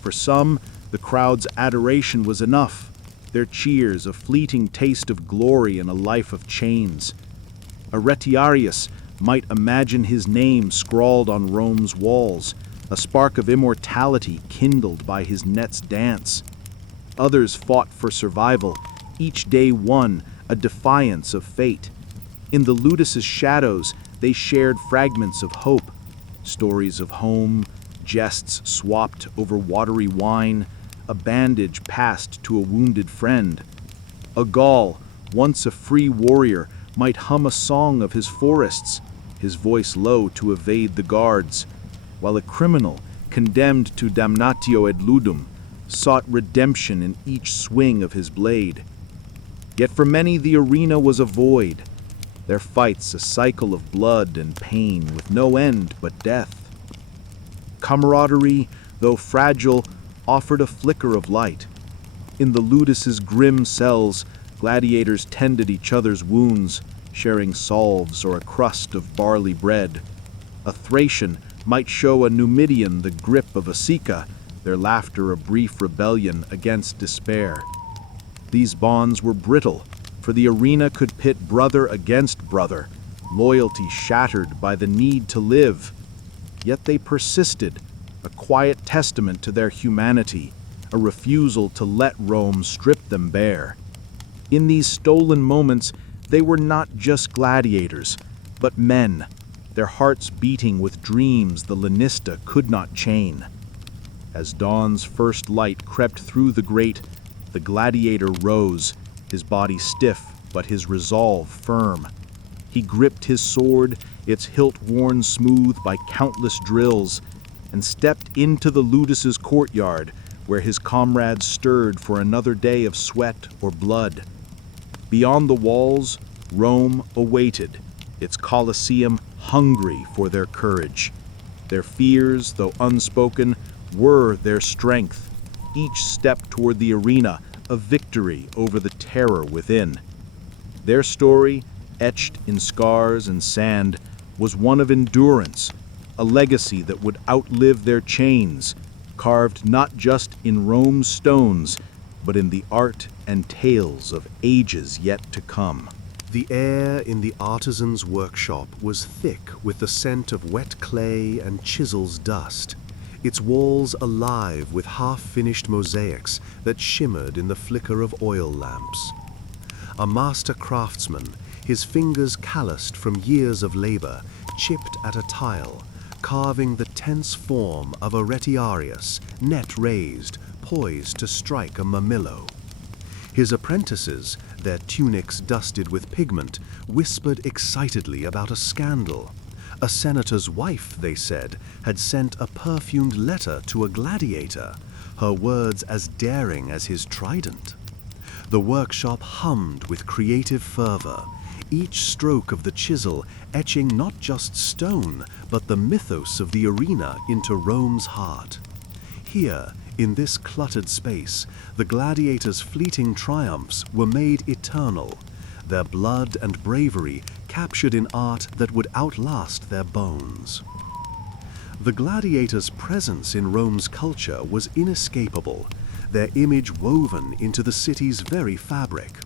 For some, the crowd's adoration was enough, their cheers a fleeting taste of glory in a life of chains. A Retiarius might imagine his name scrawled on Rome's walls, a spark of immortality kindled by his net's dance. Others fought for survival, each day one, a defiance of fate. In the ludus's shadows, they shared fragments of hope, stories of home, jests swapped over watery wine, a bandage passed to a wounded friend. A Gaul, once a free warrior, might hum a song of his forests, his voice low to evade the guards, while a criminal, condemned to damnatio ad ludum, sought redemption in each swing of his blade. Yet for many the arena was a void, their fights a cycle of blood and pain with no end but death. Camaraderie, though fragile, offered a flicker of light. In the Ludus's grim cells, gladiators tended each other's wounds, sharing salves or a crust of barley bread. A Thracian might show a Numidian the grip of a Sika, their laughter a brief rebellion against despair. These bonds were brittle, for the arena could pit brother against brother, loyalty shattered by the need to live. Yet they persisted, a quiet testament to their humanity, a refusal to let Rome strip them bare. In these stolen moments, they were not just gladiators, but men, their hearts beating with dreams the lanista could not chain. As dawn's first light crept through the grate, the gladiator rose, his body stiff but his resolve firm. He gripped his sword, its hilt worn smooth by countless drills, and stepped into the Ludus's courtyard, where his comrades stirred for another day of sweat or blood. Beyond the walls, Rome awaited, its Colosseum hungry for their courage. Their fears, though unspoken, were their strength, each step toward the arena a victory over the terror within. Their story, etched in scars and sand, was one of endurance, a legacy that would outlive their chains, carved not just in Rome's stones, but in the art and tales of ages yet to come. The air in the artisan's workshop was thick with the scent of wet clay and chisel's dust, its walls alive with half-finished mosaics that shimmered in the flicker of oil lamps. A master craftsman, his fingers calloused from years of labor, chipped at a tile, carving the tense form of a retiarius, net raised, poised to strike a mamillo. His apprentices, their tunics dusted with pigment, whispered excitedly about a scandal. A senator's wife, they said, had sent a perfumed letter to a gladiator, her words as daring as his trident. The workshop hummed with creative fervor, each stroke of the chisel etching not just stone, but the mythos of the arena into Rome's heart. Here, in this cluttered space, the gladiators' fleeting triumphs were made eternal, their blood and bravery captured in art that would outlast their bones. The gladiators' presence in Rome's culture was inescapable, their image woven into the city's very fabric.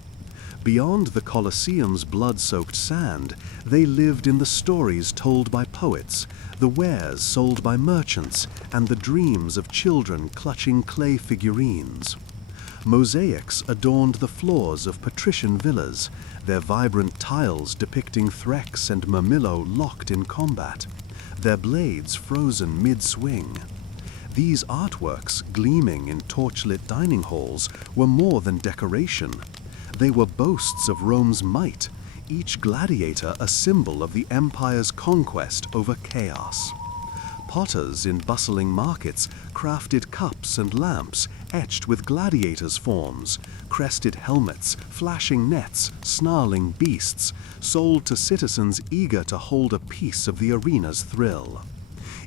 Beyond the Colosseum's blood-soaked sand, they lived in the stories told by poets, the wares sold by merchants, and the dreams of children clutching clay figurines. Mosaics adorned the floors of patrician villas, their vibrant tiles depicting Threx and Mamillo locked in combat, their blades frozen mid-swing. These artworks, gleaming in torchlit dining halls, were more than decoration. They were boasts of Rome's might, each gladiator a symbol of the empire's conquest over chaos. Potters in bustling markets crafted cups and lamps etched with gladiators' forms, crested helmets, flashing nets, snarling beasts, sold to citizens eager to hold a piece of the arena's thrill.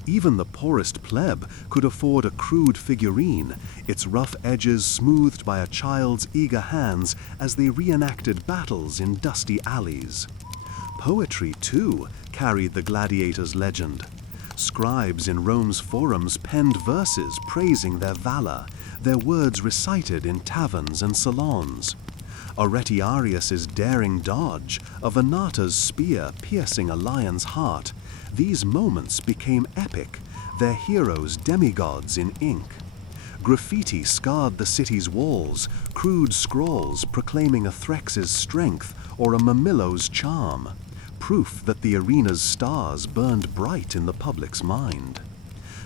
Even the poorest pleb could afford a crude figurine, its rough edges smoothed by a child's eager hands as they reenacted battles in dusty alleys. Poetry, too, carried the gladiators' legend. Scribes in Rome's forums penned verses praising their valor, their words recited in taverns and salons. A retiarius's daring dodge, a venata's spear piercing a lion's heart, these moments became epic, their heroes demigods in ink. Graffiti scarred the city's walls, crude scrawls proclaiming a Threx's strength or a Mamillo's charm, proof that the arena's stars burned bright in the public's mind.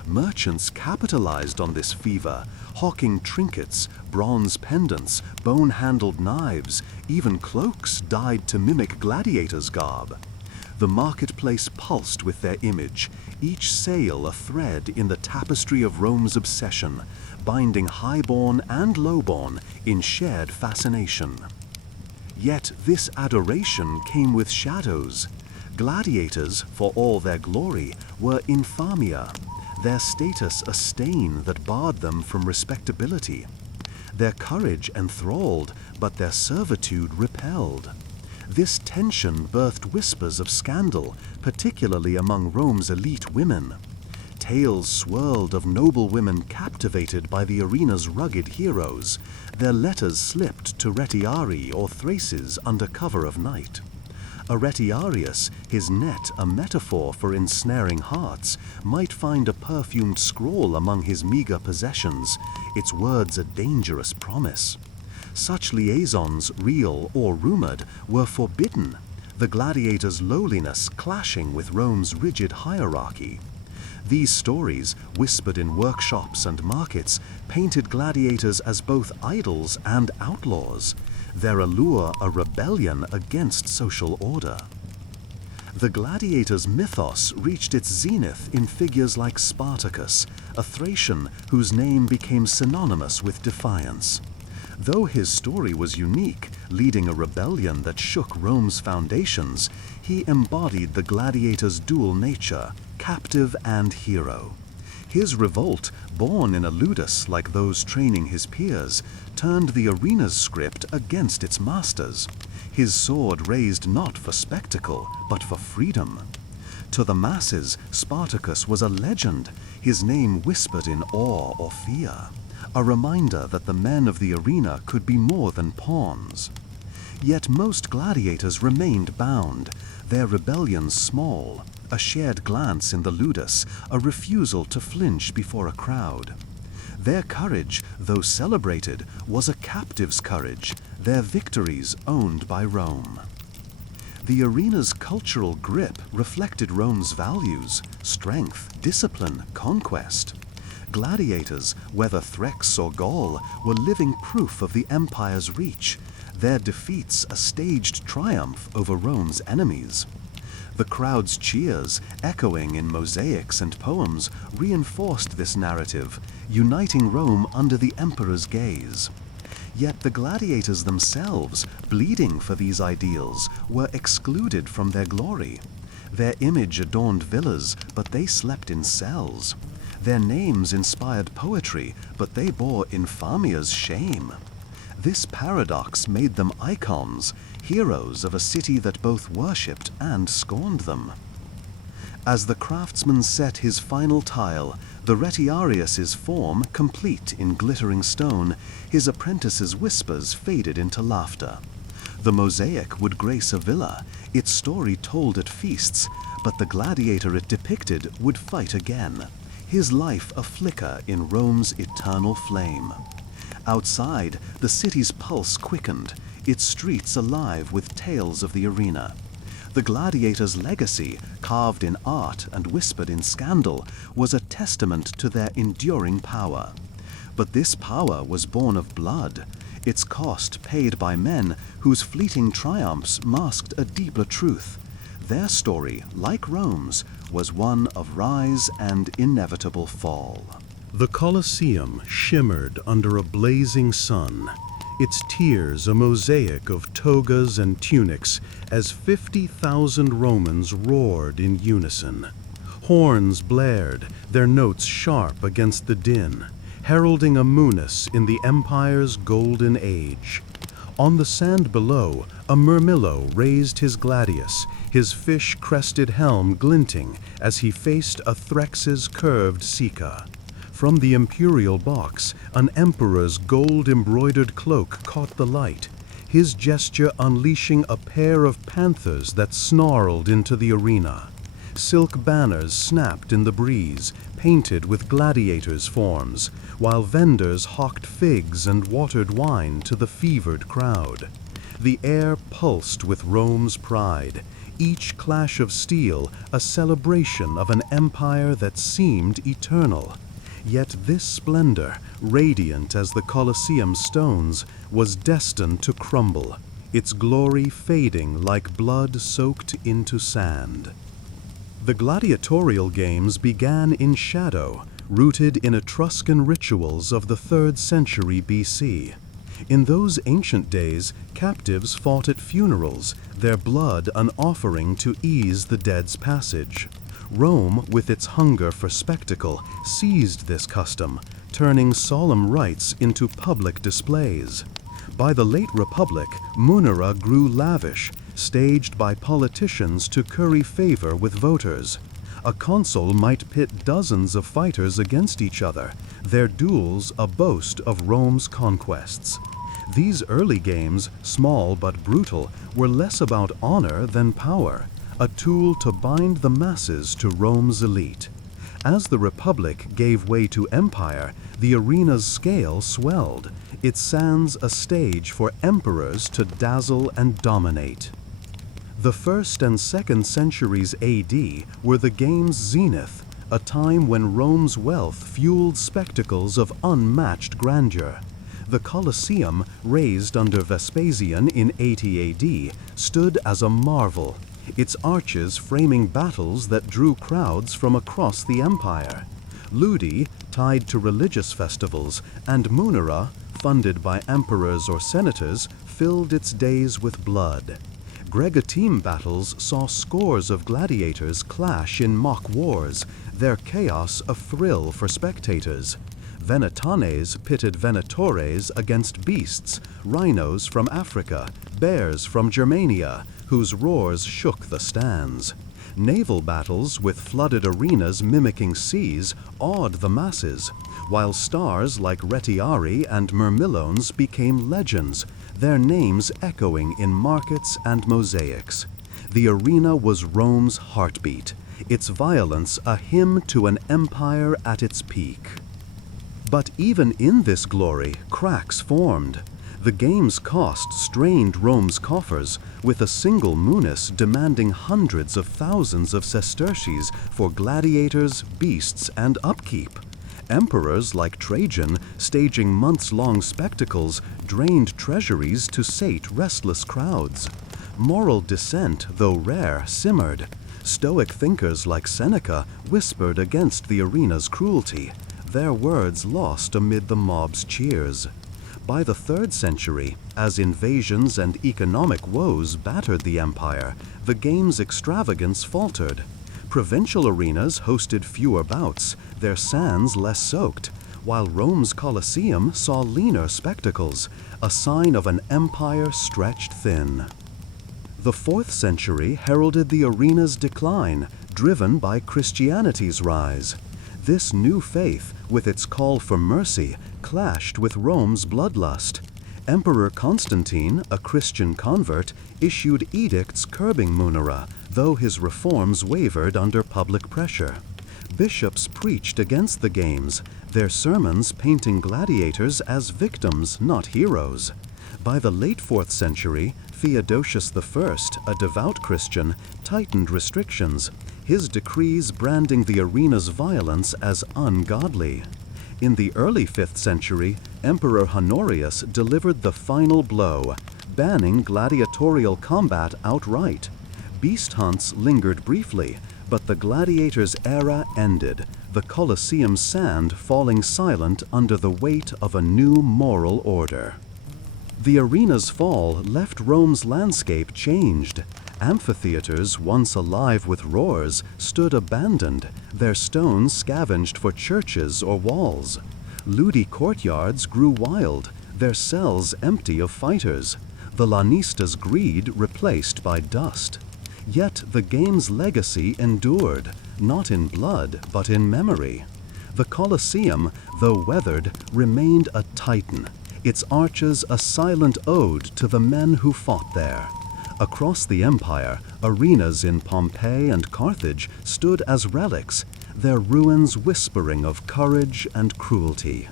Merchants capitalized on this fever, hawking trinkets, bronze pendants, bone-handled knives, even cloaks dyed to mimic gladiators' garb. The marketplace pulsed with their image, each sale a thread in the tapestry of Rome's obsession, binding highborn and lowborn in shared fascination. Yet this adoration came with shadows. Gladiators, for all their glory, were infamia, their status a stain that barred them from respectability. Their courage enthralled, but their servitude repelled. This tension birthed whispers of scandal, particularly among Rome's elite women. Tales swirled of noble women captivated by the arena's rugged heroes. Their letters slipped to retiari or thraces under cover of night. A retiarius, his net a metaphor for ensnaring hearts, might find a perfumed scrawl among his meager possessions, its words a dangerous promise. Such liaisons, real or rumored, were forbidden, the gladiator's lowliness clashing with Rome's rigid hierarchy. These stories, whispered in workshops and markets, painted gladiators as both idols and outlaws, their allure a rebellion against social order. The gladiator's mythos reached its zenith in figures like Spartacus, a Thracian whose name became synonymous with defiance. Though his story was unique, leading a rebellion that shook Rome's foundations, he embodied the gladiator's dual nature, captive and hero. His revolt, born in a ludus like those training his peers, turned the arena's script against its masters. His sword raised not for spectacle, but for freedom. To the masses, Spartacus was a legend, his name whispered in awe or fear, a reminder that the men of the arena could be more than pawns. Yet most gladiators remained bound, their rebellions small, a shared glance in the ludus, a refusal to flinch before a crowd. Their courage, though celebrated, was a captive's courage, their victories owned by Rome. The arena's cultural grip reflected Rome's values, strength, discipline, conquest. Gladiators, whether Thrax or Gaul, were living proof of the empire's reach, their defeats a staged triumph over Rome's enemies. The crowd's cheers, echoing in mosaics and poems, reinforced this narrative, uniting Rome under the emperor's gaze. Yet the gladiators themselves, bleeding for these ideals, were excluded from their glory. Their image adorned villas, but they slept in cells. Their names inspired poetry, but they bore infamia's shame. This paradox made them icons, heroes of a city that both worshipped and scorned them. As the craftsman set his final tile, the retiarius's form complete in glittering stone, his apprentice's whispers faded into laughter. The mosaic would grace a villa, its story told at feasts, but the gladiator it depicted would fight again, his life a flicker in Rome's eternal flame. Outside, the city's pulse quickened, its streets alive with tales of the arena. The gladiator's legacy, carved in art and whispered in scandal, was a testament to their enduring power. But this power was born of blood, its cost paid by men whose fleeting triumphs masked a deeper truth. Their story, like Rome's, was one of rise and inevitable fall. The Colosseum shimmered under a blazing sun, its tiers a mosaic of togas and tunics as 50,000 Romans roared in unison. Horns blared, their notes sharp against the din, heralding a munus in the empire's golden age. On the sand below, a murmillo raised his gladius, his fish-crested helm glinting as he faced a Thrax's curved sica. From the imperial box, an emperor's gold-embroidered cloak caught the light, his gesture unleashing a pair of panthers that snarled into the arena. Silk banners snapped in the breeze, painted with gladiators' forms, while vendors hawked figs and watered wine to the fevered crowd. The air pulsed with Rome's pride, each clash of steel a celebration of an empire that seemed eternal. Yet this splendor, radiant as the Colosseum stones, was destined to crumble, its glory fading like blood soaked into sand. The gladiatorial games began in shadow, rooted in Etruscan rituals of the 3rd century BC. In those ancient days, captives fought at funerals, their blood an offering to ease the dead's passage. Rome, with its hunger for spectacle, seized this custom, turning solemn rites into public displays. By the late Republic, munera grew lavish, staged by politicians to curry favor with voters. A consul might pit dozens of fighters against each other, their duels a boast of Rome's conquests. These early games, small but brutal, were less about honor than power, a tool to bind the masses to Rome's elite. As the Republic gave way to empire, the arena's scale swelled, its sands a stage for emperors to dazzle and dominate. The 1st and 2nd centuries AD were the game's zenith, a time when Rome's wealth fueled spectacles of unmatched grandeur. The Colosseum, raised under Vespasian in 80 AD, stood as a marvel, its arches framing battles that drew crowds from across the empire. Ludi, tied to religious festivals, and munera, funded by emperors or senators, filled its days with blood. Gregatine battles saw scores of gladiators clash in mock wars, their chaos a thrill for spectators. Venetanes pitted venatores against beasts, rhinos from Africa, bears from Germania, whose roars shook the stands. Naval battles with flooded arenas mimicking seas awed the masses, while stars like Retiari and Myrmilones became legends, their names echoing in markets and mosaics. The arena was Rome's heartbeat, its violence a hymn to an empire at its peak. But even in this glory, cracks formed. The game's cost strained Rome's coffers, with a single munus demanding hundreds of thousands of sesterces for gladiators, beasts, and upkeep. Emperors like Trajan, staging months-long spectacles, drained treasuries to sate restless crowds. Moral dissent, though rare, simmered. Stoic thinkers like Seneca whispered against the arena's cruelty, their words lost amid the mob's cheers. By the 3rd century, as invasions and economic woes battered the empire, the game's extravagance faltered. Provincial arenas hosted fewer bouts, their sands less soaked, while Rome's Colosseum saw leaner spectacles, a sign of an empire stretched thin. The 4th century heralded the arena's decline, driven by Christianity's rise. This new faith, with its call for mercy, clashed with Rome's bloodlust. Emperor Constantine, a Christian convert, issued edicts curbing munera, though his reforms wavered under public pressure. Bishops preached against the games, their sermons painting gladiators as victims, not heroes. By the late 4th century, Theodosius I, a devout Christian, tightened restrictions, his decrees branding the arena's violence as ungodly. In the early 5th century, Emperor Honorius delivered the final blow, banning gladiatorial combat outright. Beast hunts lingered briefly, but the gladiators' era ended, the Colosseum's sand falling silent under the weight of a new moral order. The arena's fall left Rome's landscape changed. Amphitheaters, once alive with roars, stood abandoned, their stones scavenged for churches or walls. Ludi courtyards grew wild, their cells empty of fighters, the lanista's greed replaced by dust. Yet the game's legacy endured, not in blood, but in memory. The Colosseum, though weathered, remained a titan, its arches a silent ode to the men who fought there. Across the empire, arenas in Pompeii and Carthage stood as relics, their ruins whispering of courage and cruelty.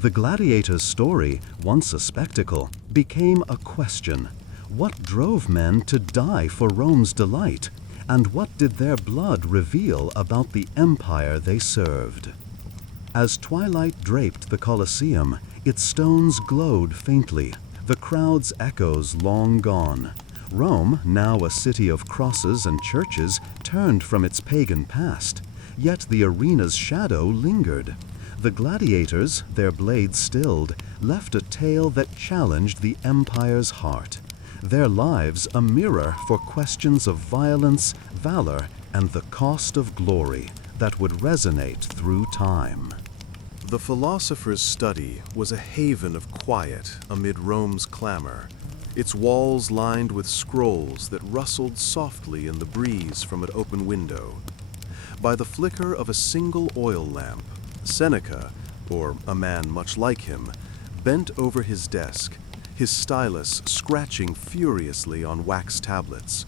The gladiator's story, once a spectacle, became a question. What drove men to die for Rome's delight? And what did their blood reveal about the empire they served? As twilight draped the Colosseum, its stones glowed faintly, the crowd's echoes long gone. Rome, now a city of crosses and churches, turned from its pagan past. Yet the arena's shadow lingered. The gladiators, their blades stilled, left a tale that challenged the empire's heart. Their lives a mirror for questions of violence, valor, and the cost of glory that would resonate through time. The philosopher's study was a haven of quiet amid Rome's clamor, its walls lined with scrolls that rustled softly in the breeze from an open window. By the flicker of a single oil lamp, Seneca, or a man much like him, bent over his desk, his stylus scratching furiously on wax tablets.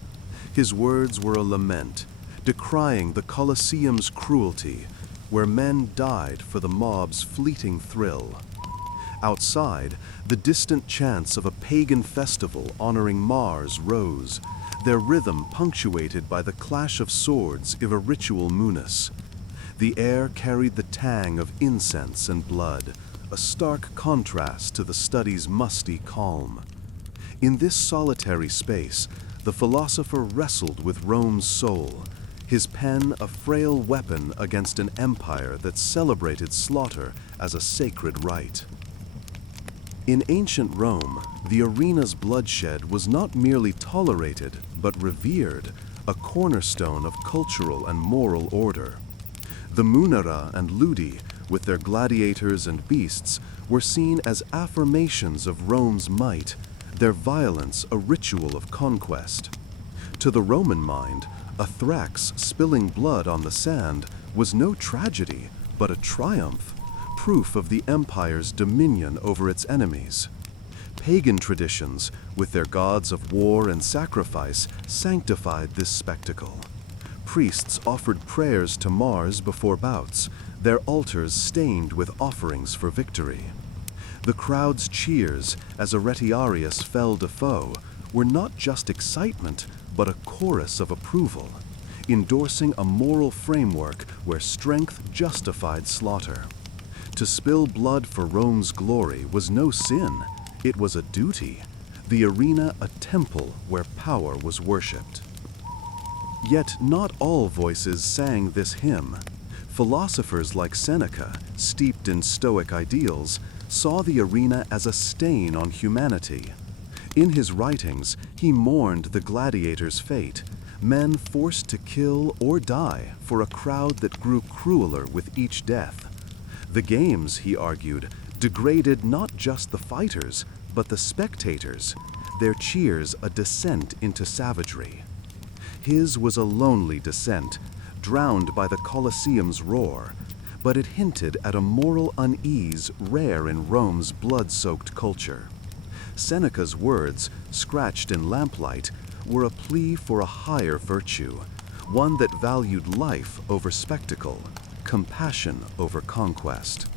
His words were a lament, decrying the Colosseum's cruelty, where men died for the mob's fleeting thrill. Outside, the distant chants of a pagan festival honoring Mars rose, their rhythm punctuated by the clash of swords of a ritual munus. The air carried the tang of incense and blood, a stark contrast to the study's musty calm. In this solitary space, the philosopher wrestled with Rome's soul, his pen a frail weapon against an empire that celebrated slaughter as a sacred rite. In ancient Rome, the arena's bloodshed was not merely tolerated, but revered, a cornerstone of cultural and moral order. The munera and ludi, with their gladiators and beasts, were seen as affirmations of Rome's might, their violence a ritual of conquest. To the Roman mind, a thrax spilling blood on the sand was no tragedy, but a triumph, proof of the empire's dominion over its enemies. Pagan traditions, with their gods of war and sacrifice, sanctified this spectacle. Priests offered prayers to Mars before bouts, their altars stained with offerings for victory. The crowd's cheers as Aretiarius fell to foe were not just excitement, but a chorus of approval, endorsing a moral framework where strength justified slaughter. To spill blood for Rome's glory was no sin, it was a duty, the arena a temple where power was worshipped. Yet not all voices sang this hymn. Philosophers like Seneca, steeped in Stoic ideals, saw the arena as a stain on humanity. In his writings, he mourned the gladiators' fate, men forced to kill or die for a crowd that grew crueler with each death. The games, he argued, degraded not just the fighters, but the spectators, their cheers a descent into savagery. His was a lonely descent, drowned by the Colosseum's roar, but it hinted at a moral unease rare in Rome's blood-soaked culture. Seneca's words, scratched in lamplight, were a plea for a higher virtue, one that valued life over spectacle, compassion over conquest.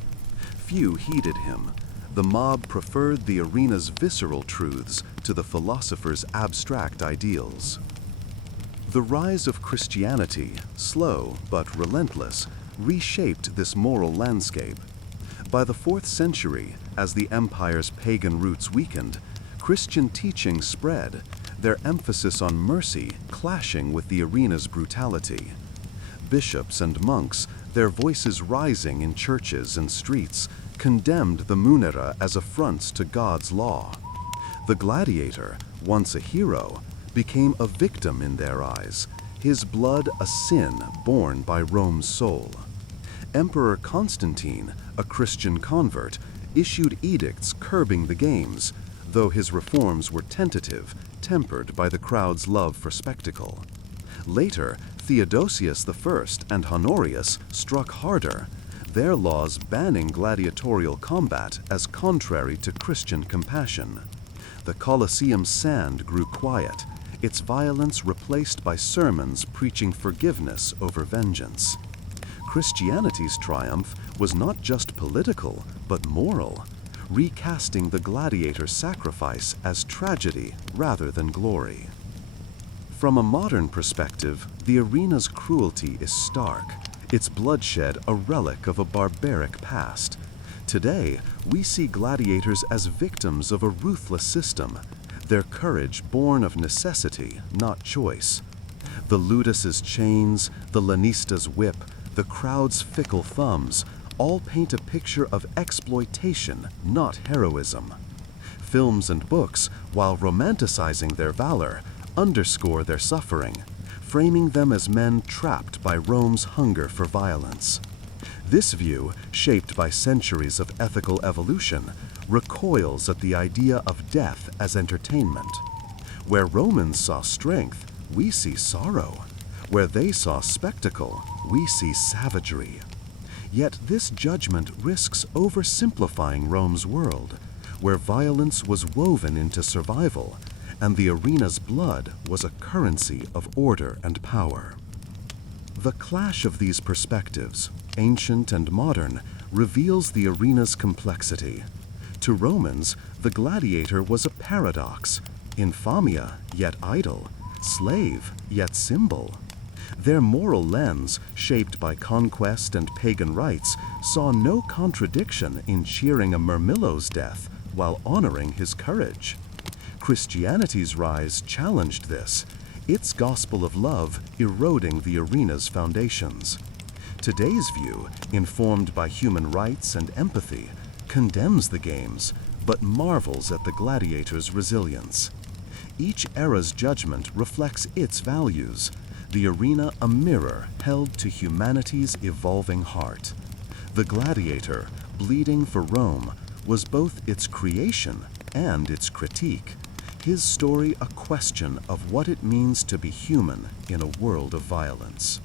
Few heeded him. The mob preferred the arena's visceral truths to the philosopher's abstract ideals. The rise of Christianity, slow but relentless, reshaped this moral landscape. By the 4th century, as the empire's pagan roots weakened, Christian teaching spread, their emphasis on mercy clashing with the arena's brutality. Bishops and monks, their voices rising in churches and streets, condemned the munera as affronts to God's law. The gladiator, once a hero, became a victim in their eyes, his blood a sin borne by Rome's soul. Emperor Constantine, a Christian convert, issued edicts curbing the games, though his reforms were tentative, tempered by the crowd's love for spectacle. Later, Theodosius I and Honorius struck harder, their laws banning gladiatorial combat as contrary to Christian compassion. The Colosseum's sand grew quiet, its violence replaced by sermons preaching forgiveness over vengeance. Christianity's triumph was not just political, but moral, recasting the gladiator's sacrifice as tragedy rather than glory. From a modern perspective, the arena's cruelty is stark, its bloodshed a relic of a barbaric past. Today, we see gladiators as victims of a ruthless system, their courage born of necessity, not choice. The ludus's chains, the lanista's whip, the crowd's fickle thumbs, all paint a picture of exploitation, not heroism. Films and books, while romanticizing their valor, underscore their suffering, framing them as men trapped by Rome's hunger for violence. This view, shaped by centuries of ethical evolution, recoils at the idea of death as entertainment. Where Romans saw strength, we see sorrow. Where they saw spectacle, we see savagery. Yet this judgment risks oversimplifying Rome's world, where violence was woven into survival, and the arena's blood was a currency of order and power. The clash of these perspectives, ancient and modern, reveals the arena's complexity. To Romans, the gladiator was a paradox, infamia yet idol, slave yet symbol. Their moral lens, shaped by conquest and pagan rites, saw no contradiction in cheering a Murmillo's death while honoring his courage. Christianity's rise challenged this, its gospel of love eroding the arena's foundations. Today's view, informed by human rights and empathy, condemns the games, but marvels at the gladiator's resilience. Each era's judgment reflects its values, the arena a mirror held to humanity's evolving heart. The gladiator, bleeding for Rome, was both its creation and its critique, his story a question of what it means to be human in a world of violence.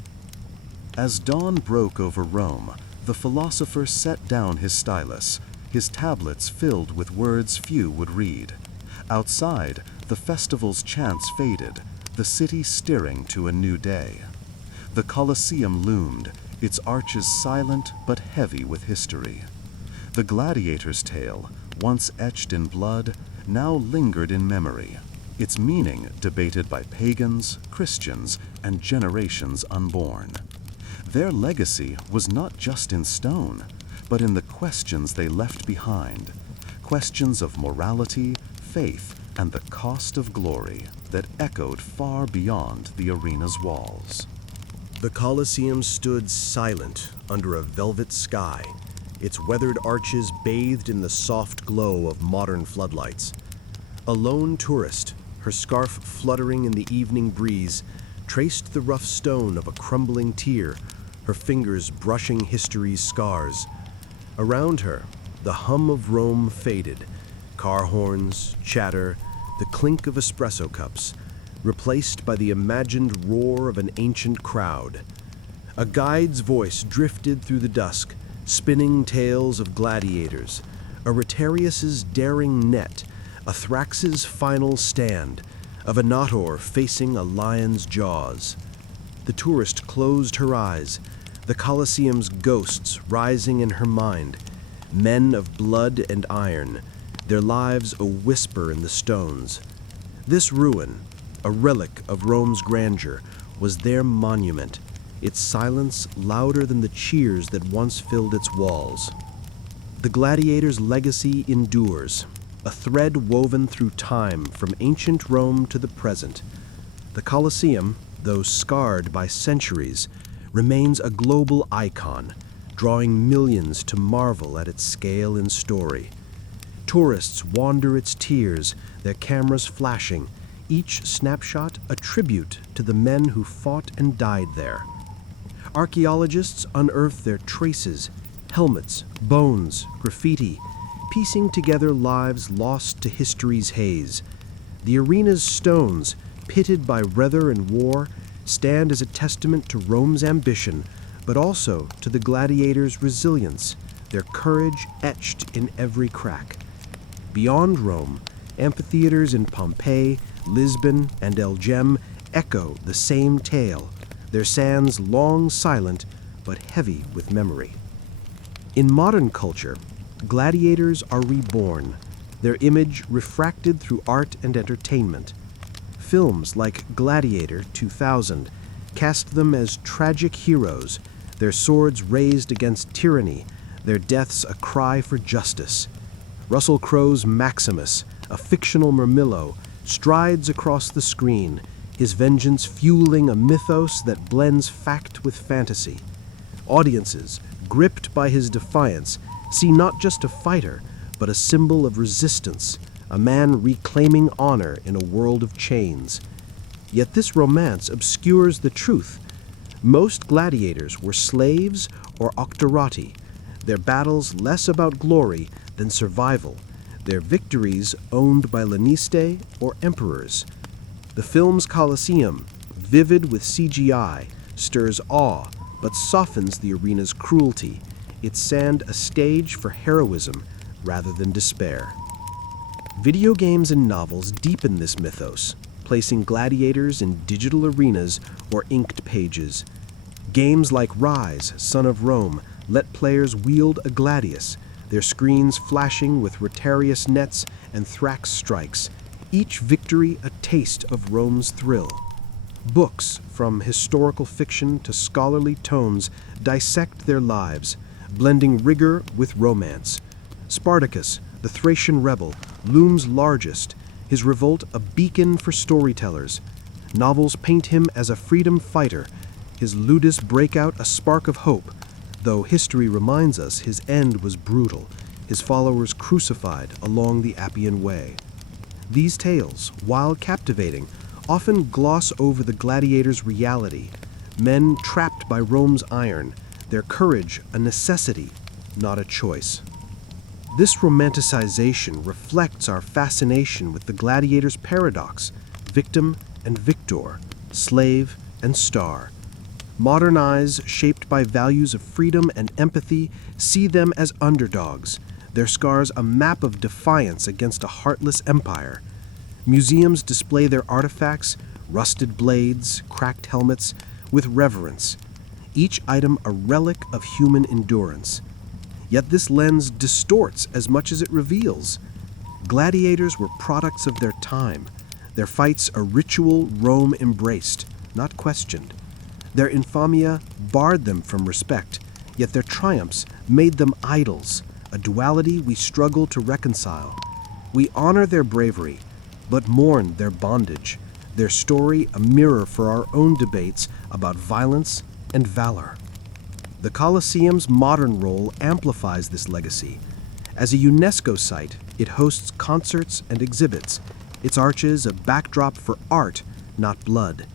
As dawn broke over Rome, the philosopher set down his stylus, his tablets filled with words few would read. Outside, the festival's chants faded, the city stirring to a new day. The Colosseum loomed, its arches silent but heavy with history. The gladiator's tale, once etched in blood, now lingered in memory, its meaning debated by pagans, Christians, and generations unborn. Their legacy was not just in stone, but in the questions they left behind, questions of morality, faith, and the cost of glory that echoed far beyond the arena's walls. The Colosseum stood silent under a velvet sky, its weathered arches bathed in the soft glow of modern floodlights. A lone tourist, her scarf fluttering in the evening breeze, traced the rough stone of a crumbling tier, her fingers brushing history's scars. Around her, the hum of Rome faded, car horns, chatter, the clink of espresso cups, replaced by the imagined roar of an ancient crowd. A guide's voice drifted through the dusk, spinning tales of gladiators, a Retiarius's daring net, a Thrax's final stand, a Venator facing a lion's jaws. The tourist closed her eyes, the Colosseum's ghosts rising in her mind, men of blood and iron, their lives a whisper in the stones. This ruin, a relic of Rome's grandeur, was their monument, its silence louder than the cheers that once filled its walls. The gladiator's legacy endures, a thread woven through time from ancient Rome to the present. The Colosseum, though scarred by centuries, remains a global icon, drawing millions to marvel at its scale and story. Tourists wander its tiers, their cameras flashing, each snapshot a tribute to the men who fought and died there. Archaeologists unearth their traces, helmets, bones, graffiti, piecing together lives lost to history's haze. The arena's stones, pitted by weather and war, stand as a testament to Rome's ambition, but also to the gladiators' resilience, their courage etched in every crack. Beyond Rome, amphitheaters in Pompeii, Lisbon, and El Gem echo the same tale, their sands long silent but heavy with memory. In modern culture, gladiators are reborn, their image refracted through art and entertainment. Films like Gladiator 2000 cast them as tragic heroes, their swords raised against tyranny, their deaths a cry for justice. Russell Crowe's Maximus, a fictional Murmillo, strides across the screen, his vengeance fueling a mythos that blends fact with fantasy. Audiences, gripped by his defiance, see not just a fighter, but a symbol of resistance, a man reclaiming honor in a world of chains. Yet this romance obscures the truth. Most gladiators were slaves or octorati, their battles less about glory than survival, their victories owned by laniste or emperors. The film's Colosseum, vivid with CGI, stirs awe but softens the arena's cruelty, its sand a stage for heroism rather than despair. Video games and novels deepen this mythos, placing gladiators in digital arenas or inked pages. Games like Rise, Son of Rome, let players wield a gladius, their screens flashing with rotarius nets and thrax strikes, each victory a taste of Rome's thrill. Books, from historical fiction to scholarly tomes, dissect their lives, blending rigor with romance. Spartacus, the Thracian rebel, looms largest, his revolt a beacon for storytellers. Novels paint him as a freedom fighter, his ludus breakout a spark of hope, though history reminds us his end was brutal, his followers crucified along the Appian Way. These tales, while captivating, often gloss over the gladiators' reality, men trapped by Rome's iron, their courage a necessity, not a choice. This romanticization reflects our fascination with the gladiator's paradox, victim and victor, slave and star. Modern eyes, shaped by values of freedom and empathy, see them as underdogs, their scars a map of defiance against a heartless empire. Museums display their artifacts, rusted blades, cracked helmets, with reverence, each item a relic of human endurance. Yet this lens distorts as much as it reveals. Gladiators were products of their time, their fights a ritual Rome embraced, not questioned. Their infamia barred them from respect, yet their triumphs made them idols, a duality we struggle to reconcile. We honor their bravery, but mourn their bondage, their story a mirror for our own debates about violence and valor. The Colosseum's modern role amplifies this legacy. As a UNESCO site, it hosts concerts and exhibits, its arches a backdrop for art, not blood.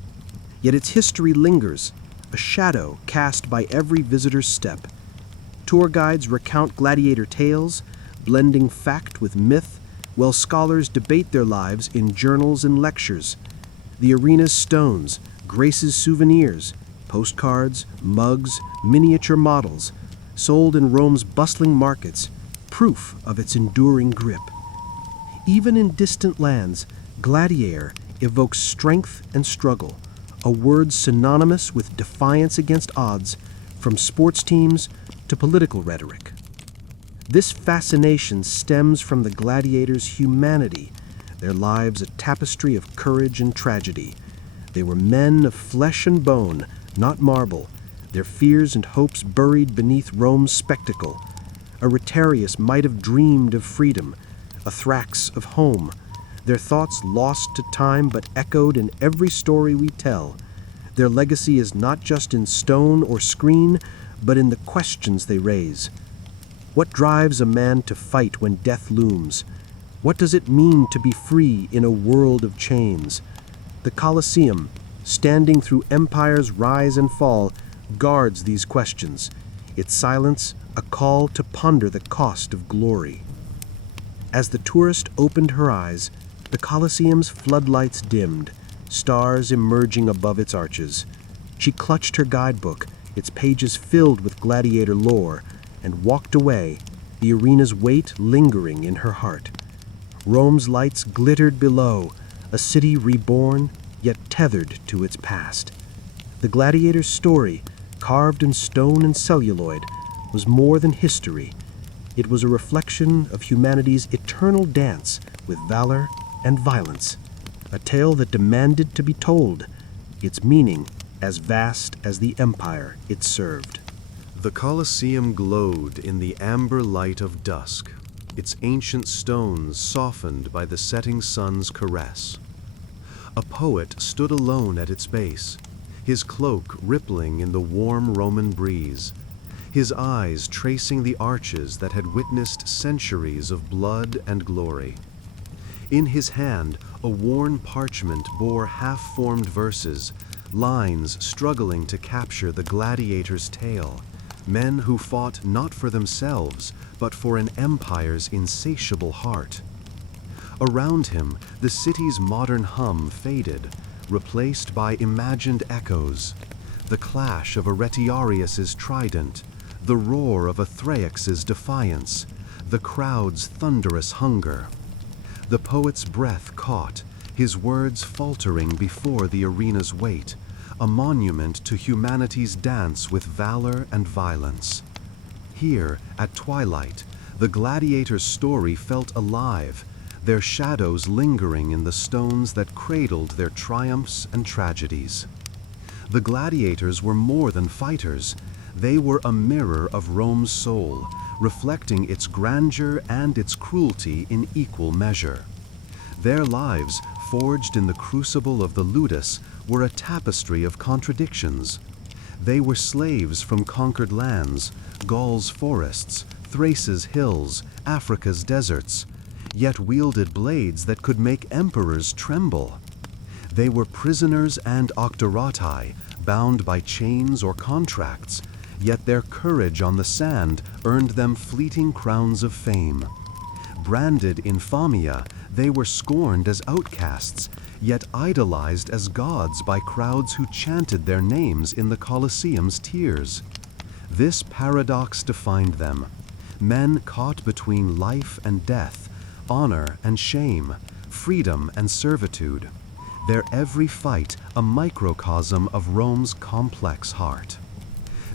Yet its history lingers, a shadow cast by every visitor's step. Tour guides recount gladiator tales, blending fact with myth, while scholars debate their lives in journals and lectures. The arena's stones, graces souvenirs, postcards, mugs, miniature models, sold in Rome's bustling markets, proof of its enduring grip. Even in distant lands, gladiator evokes strength and struggle, a word synonymous with defiance against odds, from sports teams to political rhetoric. This fascination stems from the gladiators' humanity, their lives a tapestry of courage and tragedy. They were men of flesh and bone, not marble, their fears and hopes buried beneath Rome's spectacle. A Rotarius might have dreamed of freedom, a Thrax of home, their thoughts lost to time but echoed in every story we tell. Their legacy is not just in stone or screen, but in the questions they raise. What drives a man to fight when death looms? What does it mean to be free in a world of chains? The Colosseum, standing through empire's rise and fall, guards these questions, its silence a call to ponder the cost of glory. As the tourist opened her eyes, the Colosseum's floodlights dimmed, stars emerging above its arches. She clutched her guidebook, its pages filled with gladiator lore, and walked away, the arena's weight lingering in her heart. Rome's lights glittered below, a city reborn, yet tethered to its past. The gladiator's story, carved in stone and celluloid, was more than history. It was a reflection of humanity's eternal dance with valor and violence, a tale that demanded to be told, its meaning as vast as the empire it served. The Colosseum glowed in the amber light of dusk, its ancient stones softened by the setting sun's caress. A poet stood alone at its base, his cloak rippling in the warm Roman breeze, his eyes tracing the arches that had witnessed centuries of blood and glory. In his hand, a worn parchment bore half-formed verses, lines struggling to capture the gladiator's tale, men who fought not for themselves, but for an empire's insatiable heart. Around him, the city's modern hum faded, replaced by imagined echoes, the clash of a Retiarius's trident, the roar of a Thraex's defiance, the crowd's thunderous hunger. The poet's breath caught, his words faltering before the arena's weight, a monument to humanity's dance with valor and violence. Here, at twilight, the gladiators' story felt alive, their shadows lingering in the stones that cradled their triumphs and tragedies. The gladiators were more than fighters. They were a mirror of Rome's soul, reflecting its grandeur and its cruelty in equal measure. Their lives, forged in the crucible of the ludus, were a tapestry of contradictions. They were slaves from conquered lands, Gaul's forests, Thrace's hills, Africa's deserts, yet wielded blades that could make emperors tremble. They were prisoners and octorati, bound by chains or contracts, yet their courage on the sand earned them fleeting crowns of fame. Branded infamia, they were scorned as outcasts, yet idolized as gods by crowds who chanted their names in the Colosseum's tears. This paradox defined them, men caught between life and death, honor and shame, freedom and servitude, their every fight a microcosm of Rome's complex heart.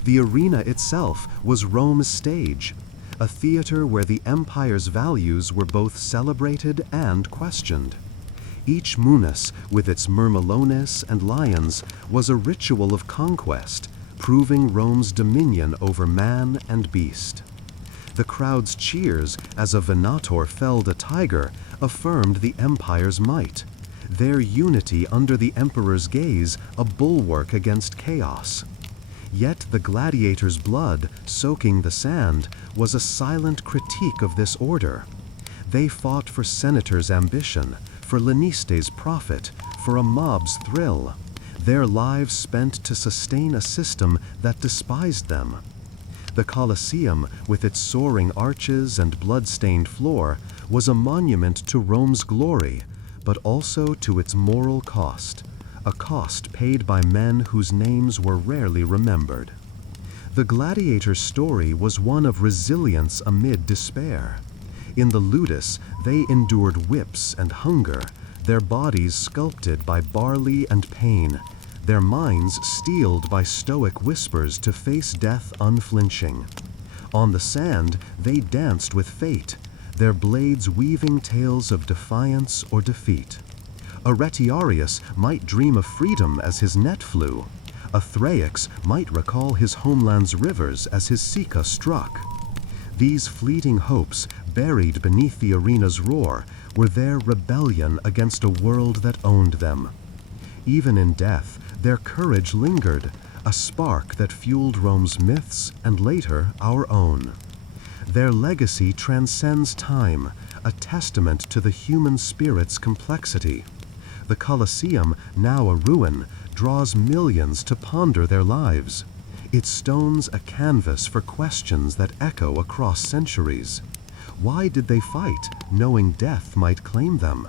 The arena itself was Rome's stage, a theater where the empire's values were both celebrated and questioned. Each munus, with its myrmilones and lions, was a ritual of conquest, proving Rome's dominion over man and beast. The crowd's cheers as a venator felled a tiger affirmed the empire's might, their unity under the emperor's gaze a bulwark against chaos. Yet the gladiator's blood, soaking the sand, was a silent critique of this order. They fought for senators' ambition, for Laniste's profit, for a mob's thrill, their lives spent to sustain a system that despised them. The Colosseum, with its soaring arches and blood-stained floor, was a monument to Rome's glory, but also to its moral cost, a cost paid by men whose names were rarely remembered. The gladiator's story was one of resilience amid despair. In the ludus, they endured whips and hunger, their bodies sculpted by barley and pain, their minds steeled by stoic whispers to face death unflinching. On the sand, they danced with fate, their blades weaving tales of defiance or defeat. A Retiarius might dream of freedom as his net flew. A Thraex might recall his homeland's rivers as his Sika struck. These fleeting hopes, buried beneath the arena's roar, were their rebellion against a world that owned them. Even in death, their courage lingered, a spark that fueled Rome's myths and later our own. Their legacy transcends time, a testament to the human spirit's complexity. The Colosseum, now a ruin, draws millions to ponder their lives. Its stones a canvas for questions that echo across centuries. Why did they fight, knowing death might claim them?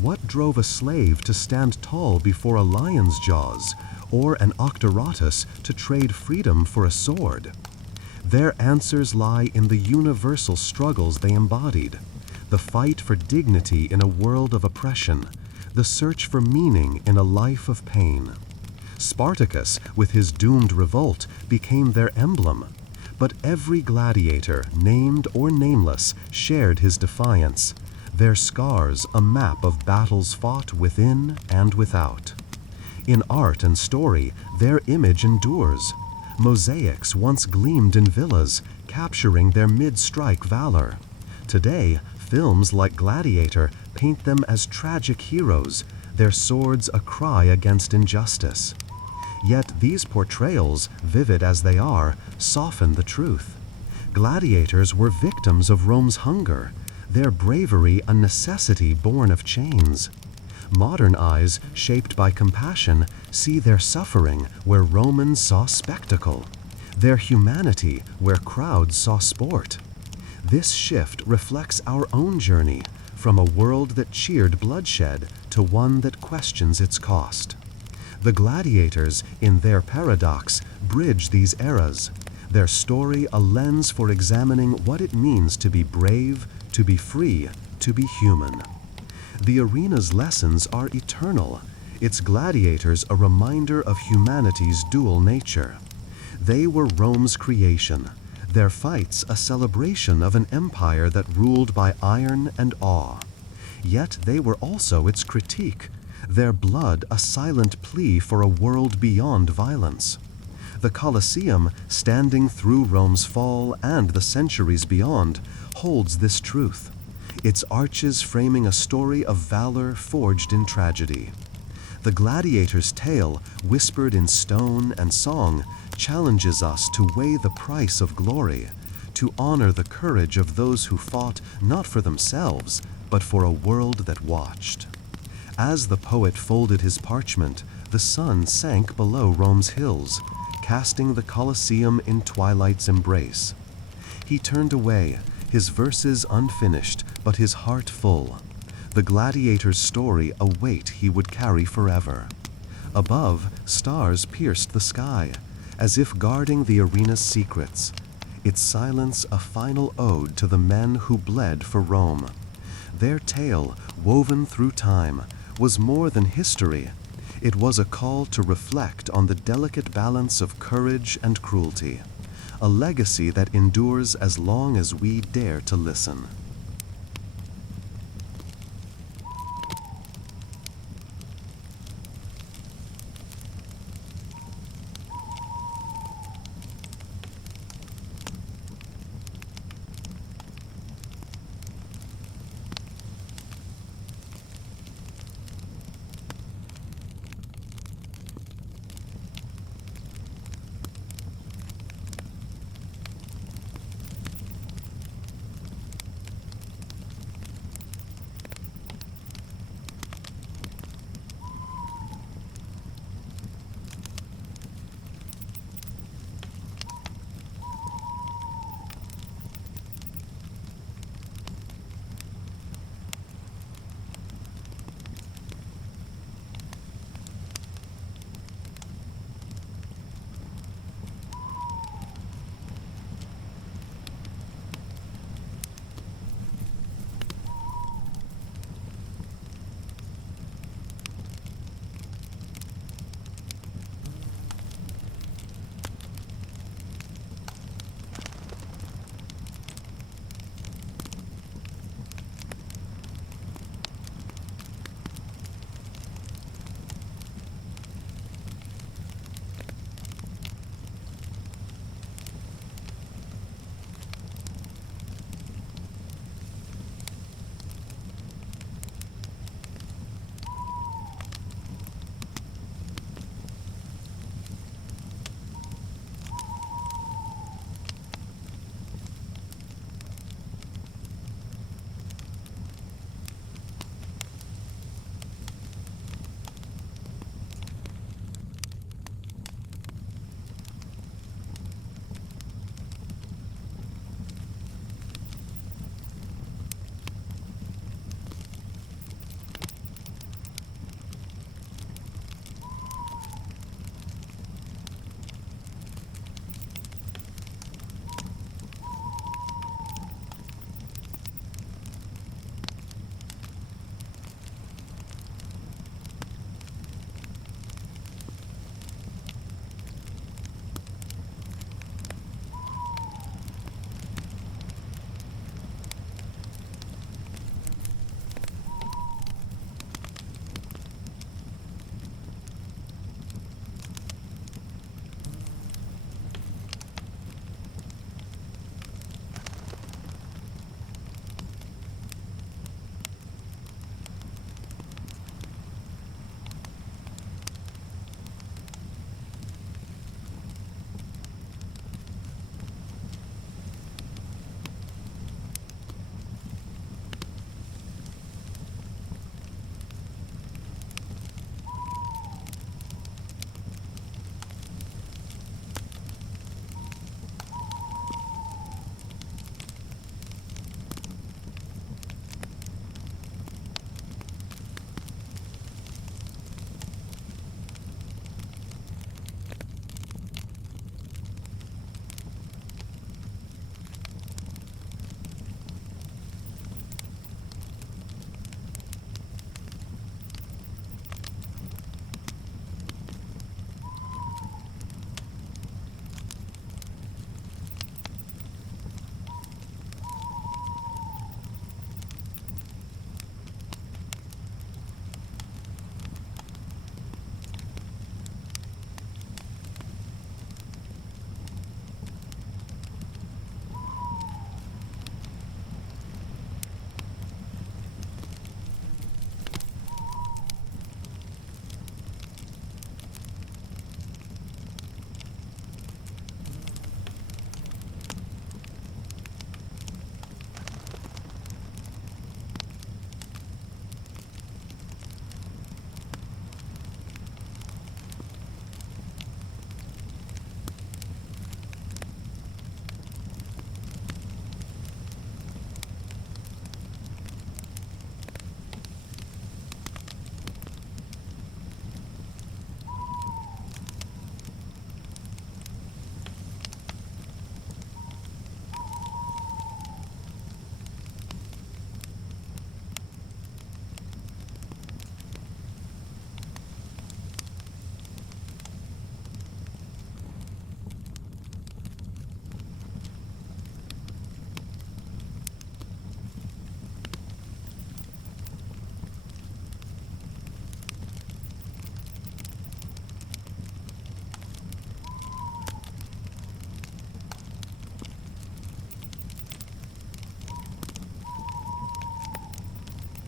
What drove a slave to stand tall before a lion's jaws, or an octoratus to trade freedom for a sword? Their answers lie in the universal struggles they embodied, the fight for dignity in a world of oppression, the search for meaning in a life of pain. Spartacus, with his doomed revolt, became their emblem. But every gladiator, named or nameless, shared his defiance, their scars a map of battles fought within and without. In art and story, their image endures. Mosaics once gleamed in villas, capturing their mid-strike valor. Today, films like Gladiator paint them as tragic heroes, their swords a cry against injustice. Yet these portrayals, vivid as they are, soften the truth. Gladiators were victims of Rome's hunger, their bravery a necessity born of chains. Modern eyes, shaped by compassion, see their suffering where Romans saw spectacle, their humanity where crowds saw sport. This shift reflects our own journey from a world that cheered bloodshed to one that questions its cost. The gladiators, in their paradox, bridge these eras, their story a lens for examining what it means to be brave, to be free, to be human. The arena's lessons are eternal, its gladiators a reminder of humanity's dual nature. They were Rome's creation, their fights a celebration of an empire that ruled by iron and awe. Yet they were also its critique, their blood a silent plea for a world beyond violence. The Colosseum, standing through Rome's fall and the centuries beyond, holds this truth, its arches framing a story of valor forged in tragedy. The gladiator's tale, whispered in stone and song, challenges us to weigh the price of glory, to honor the courage of those who fought not for themselves, but for a world that watched. As the poet folded his parchment, the sun sank below Rome's hills, casting the Colosseum in twilight's embrace. He turned away, his verses unfinished, but his heart full. The gladiator's story a weight he would carry forever. Above, stars pierced the sky, as if guarding the arena's secrets, its silence a final ode to the men who bled for Rome. Their tale, woven through time, was more than history. It was a call to reflect on the delicate balance of courage and cruelty, a legacy that endures as long as we dare to listen.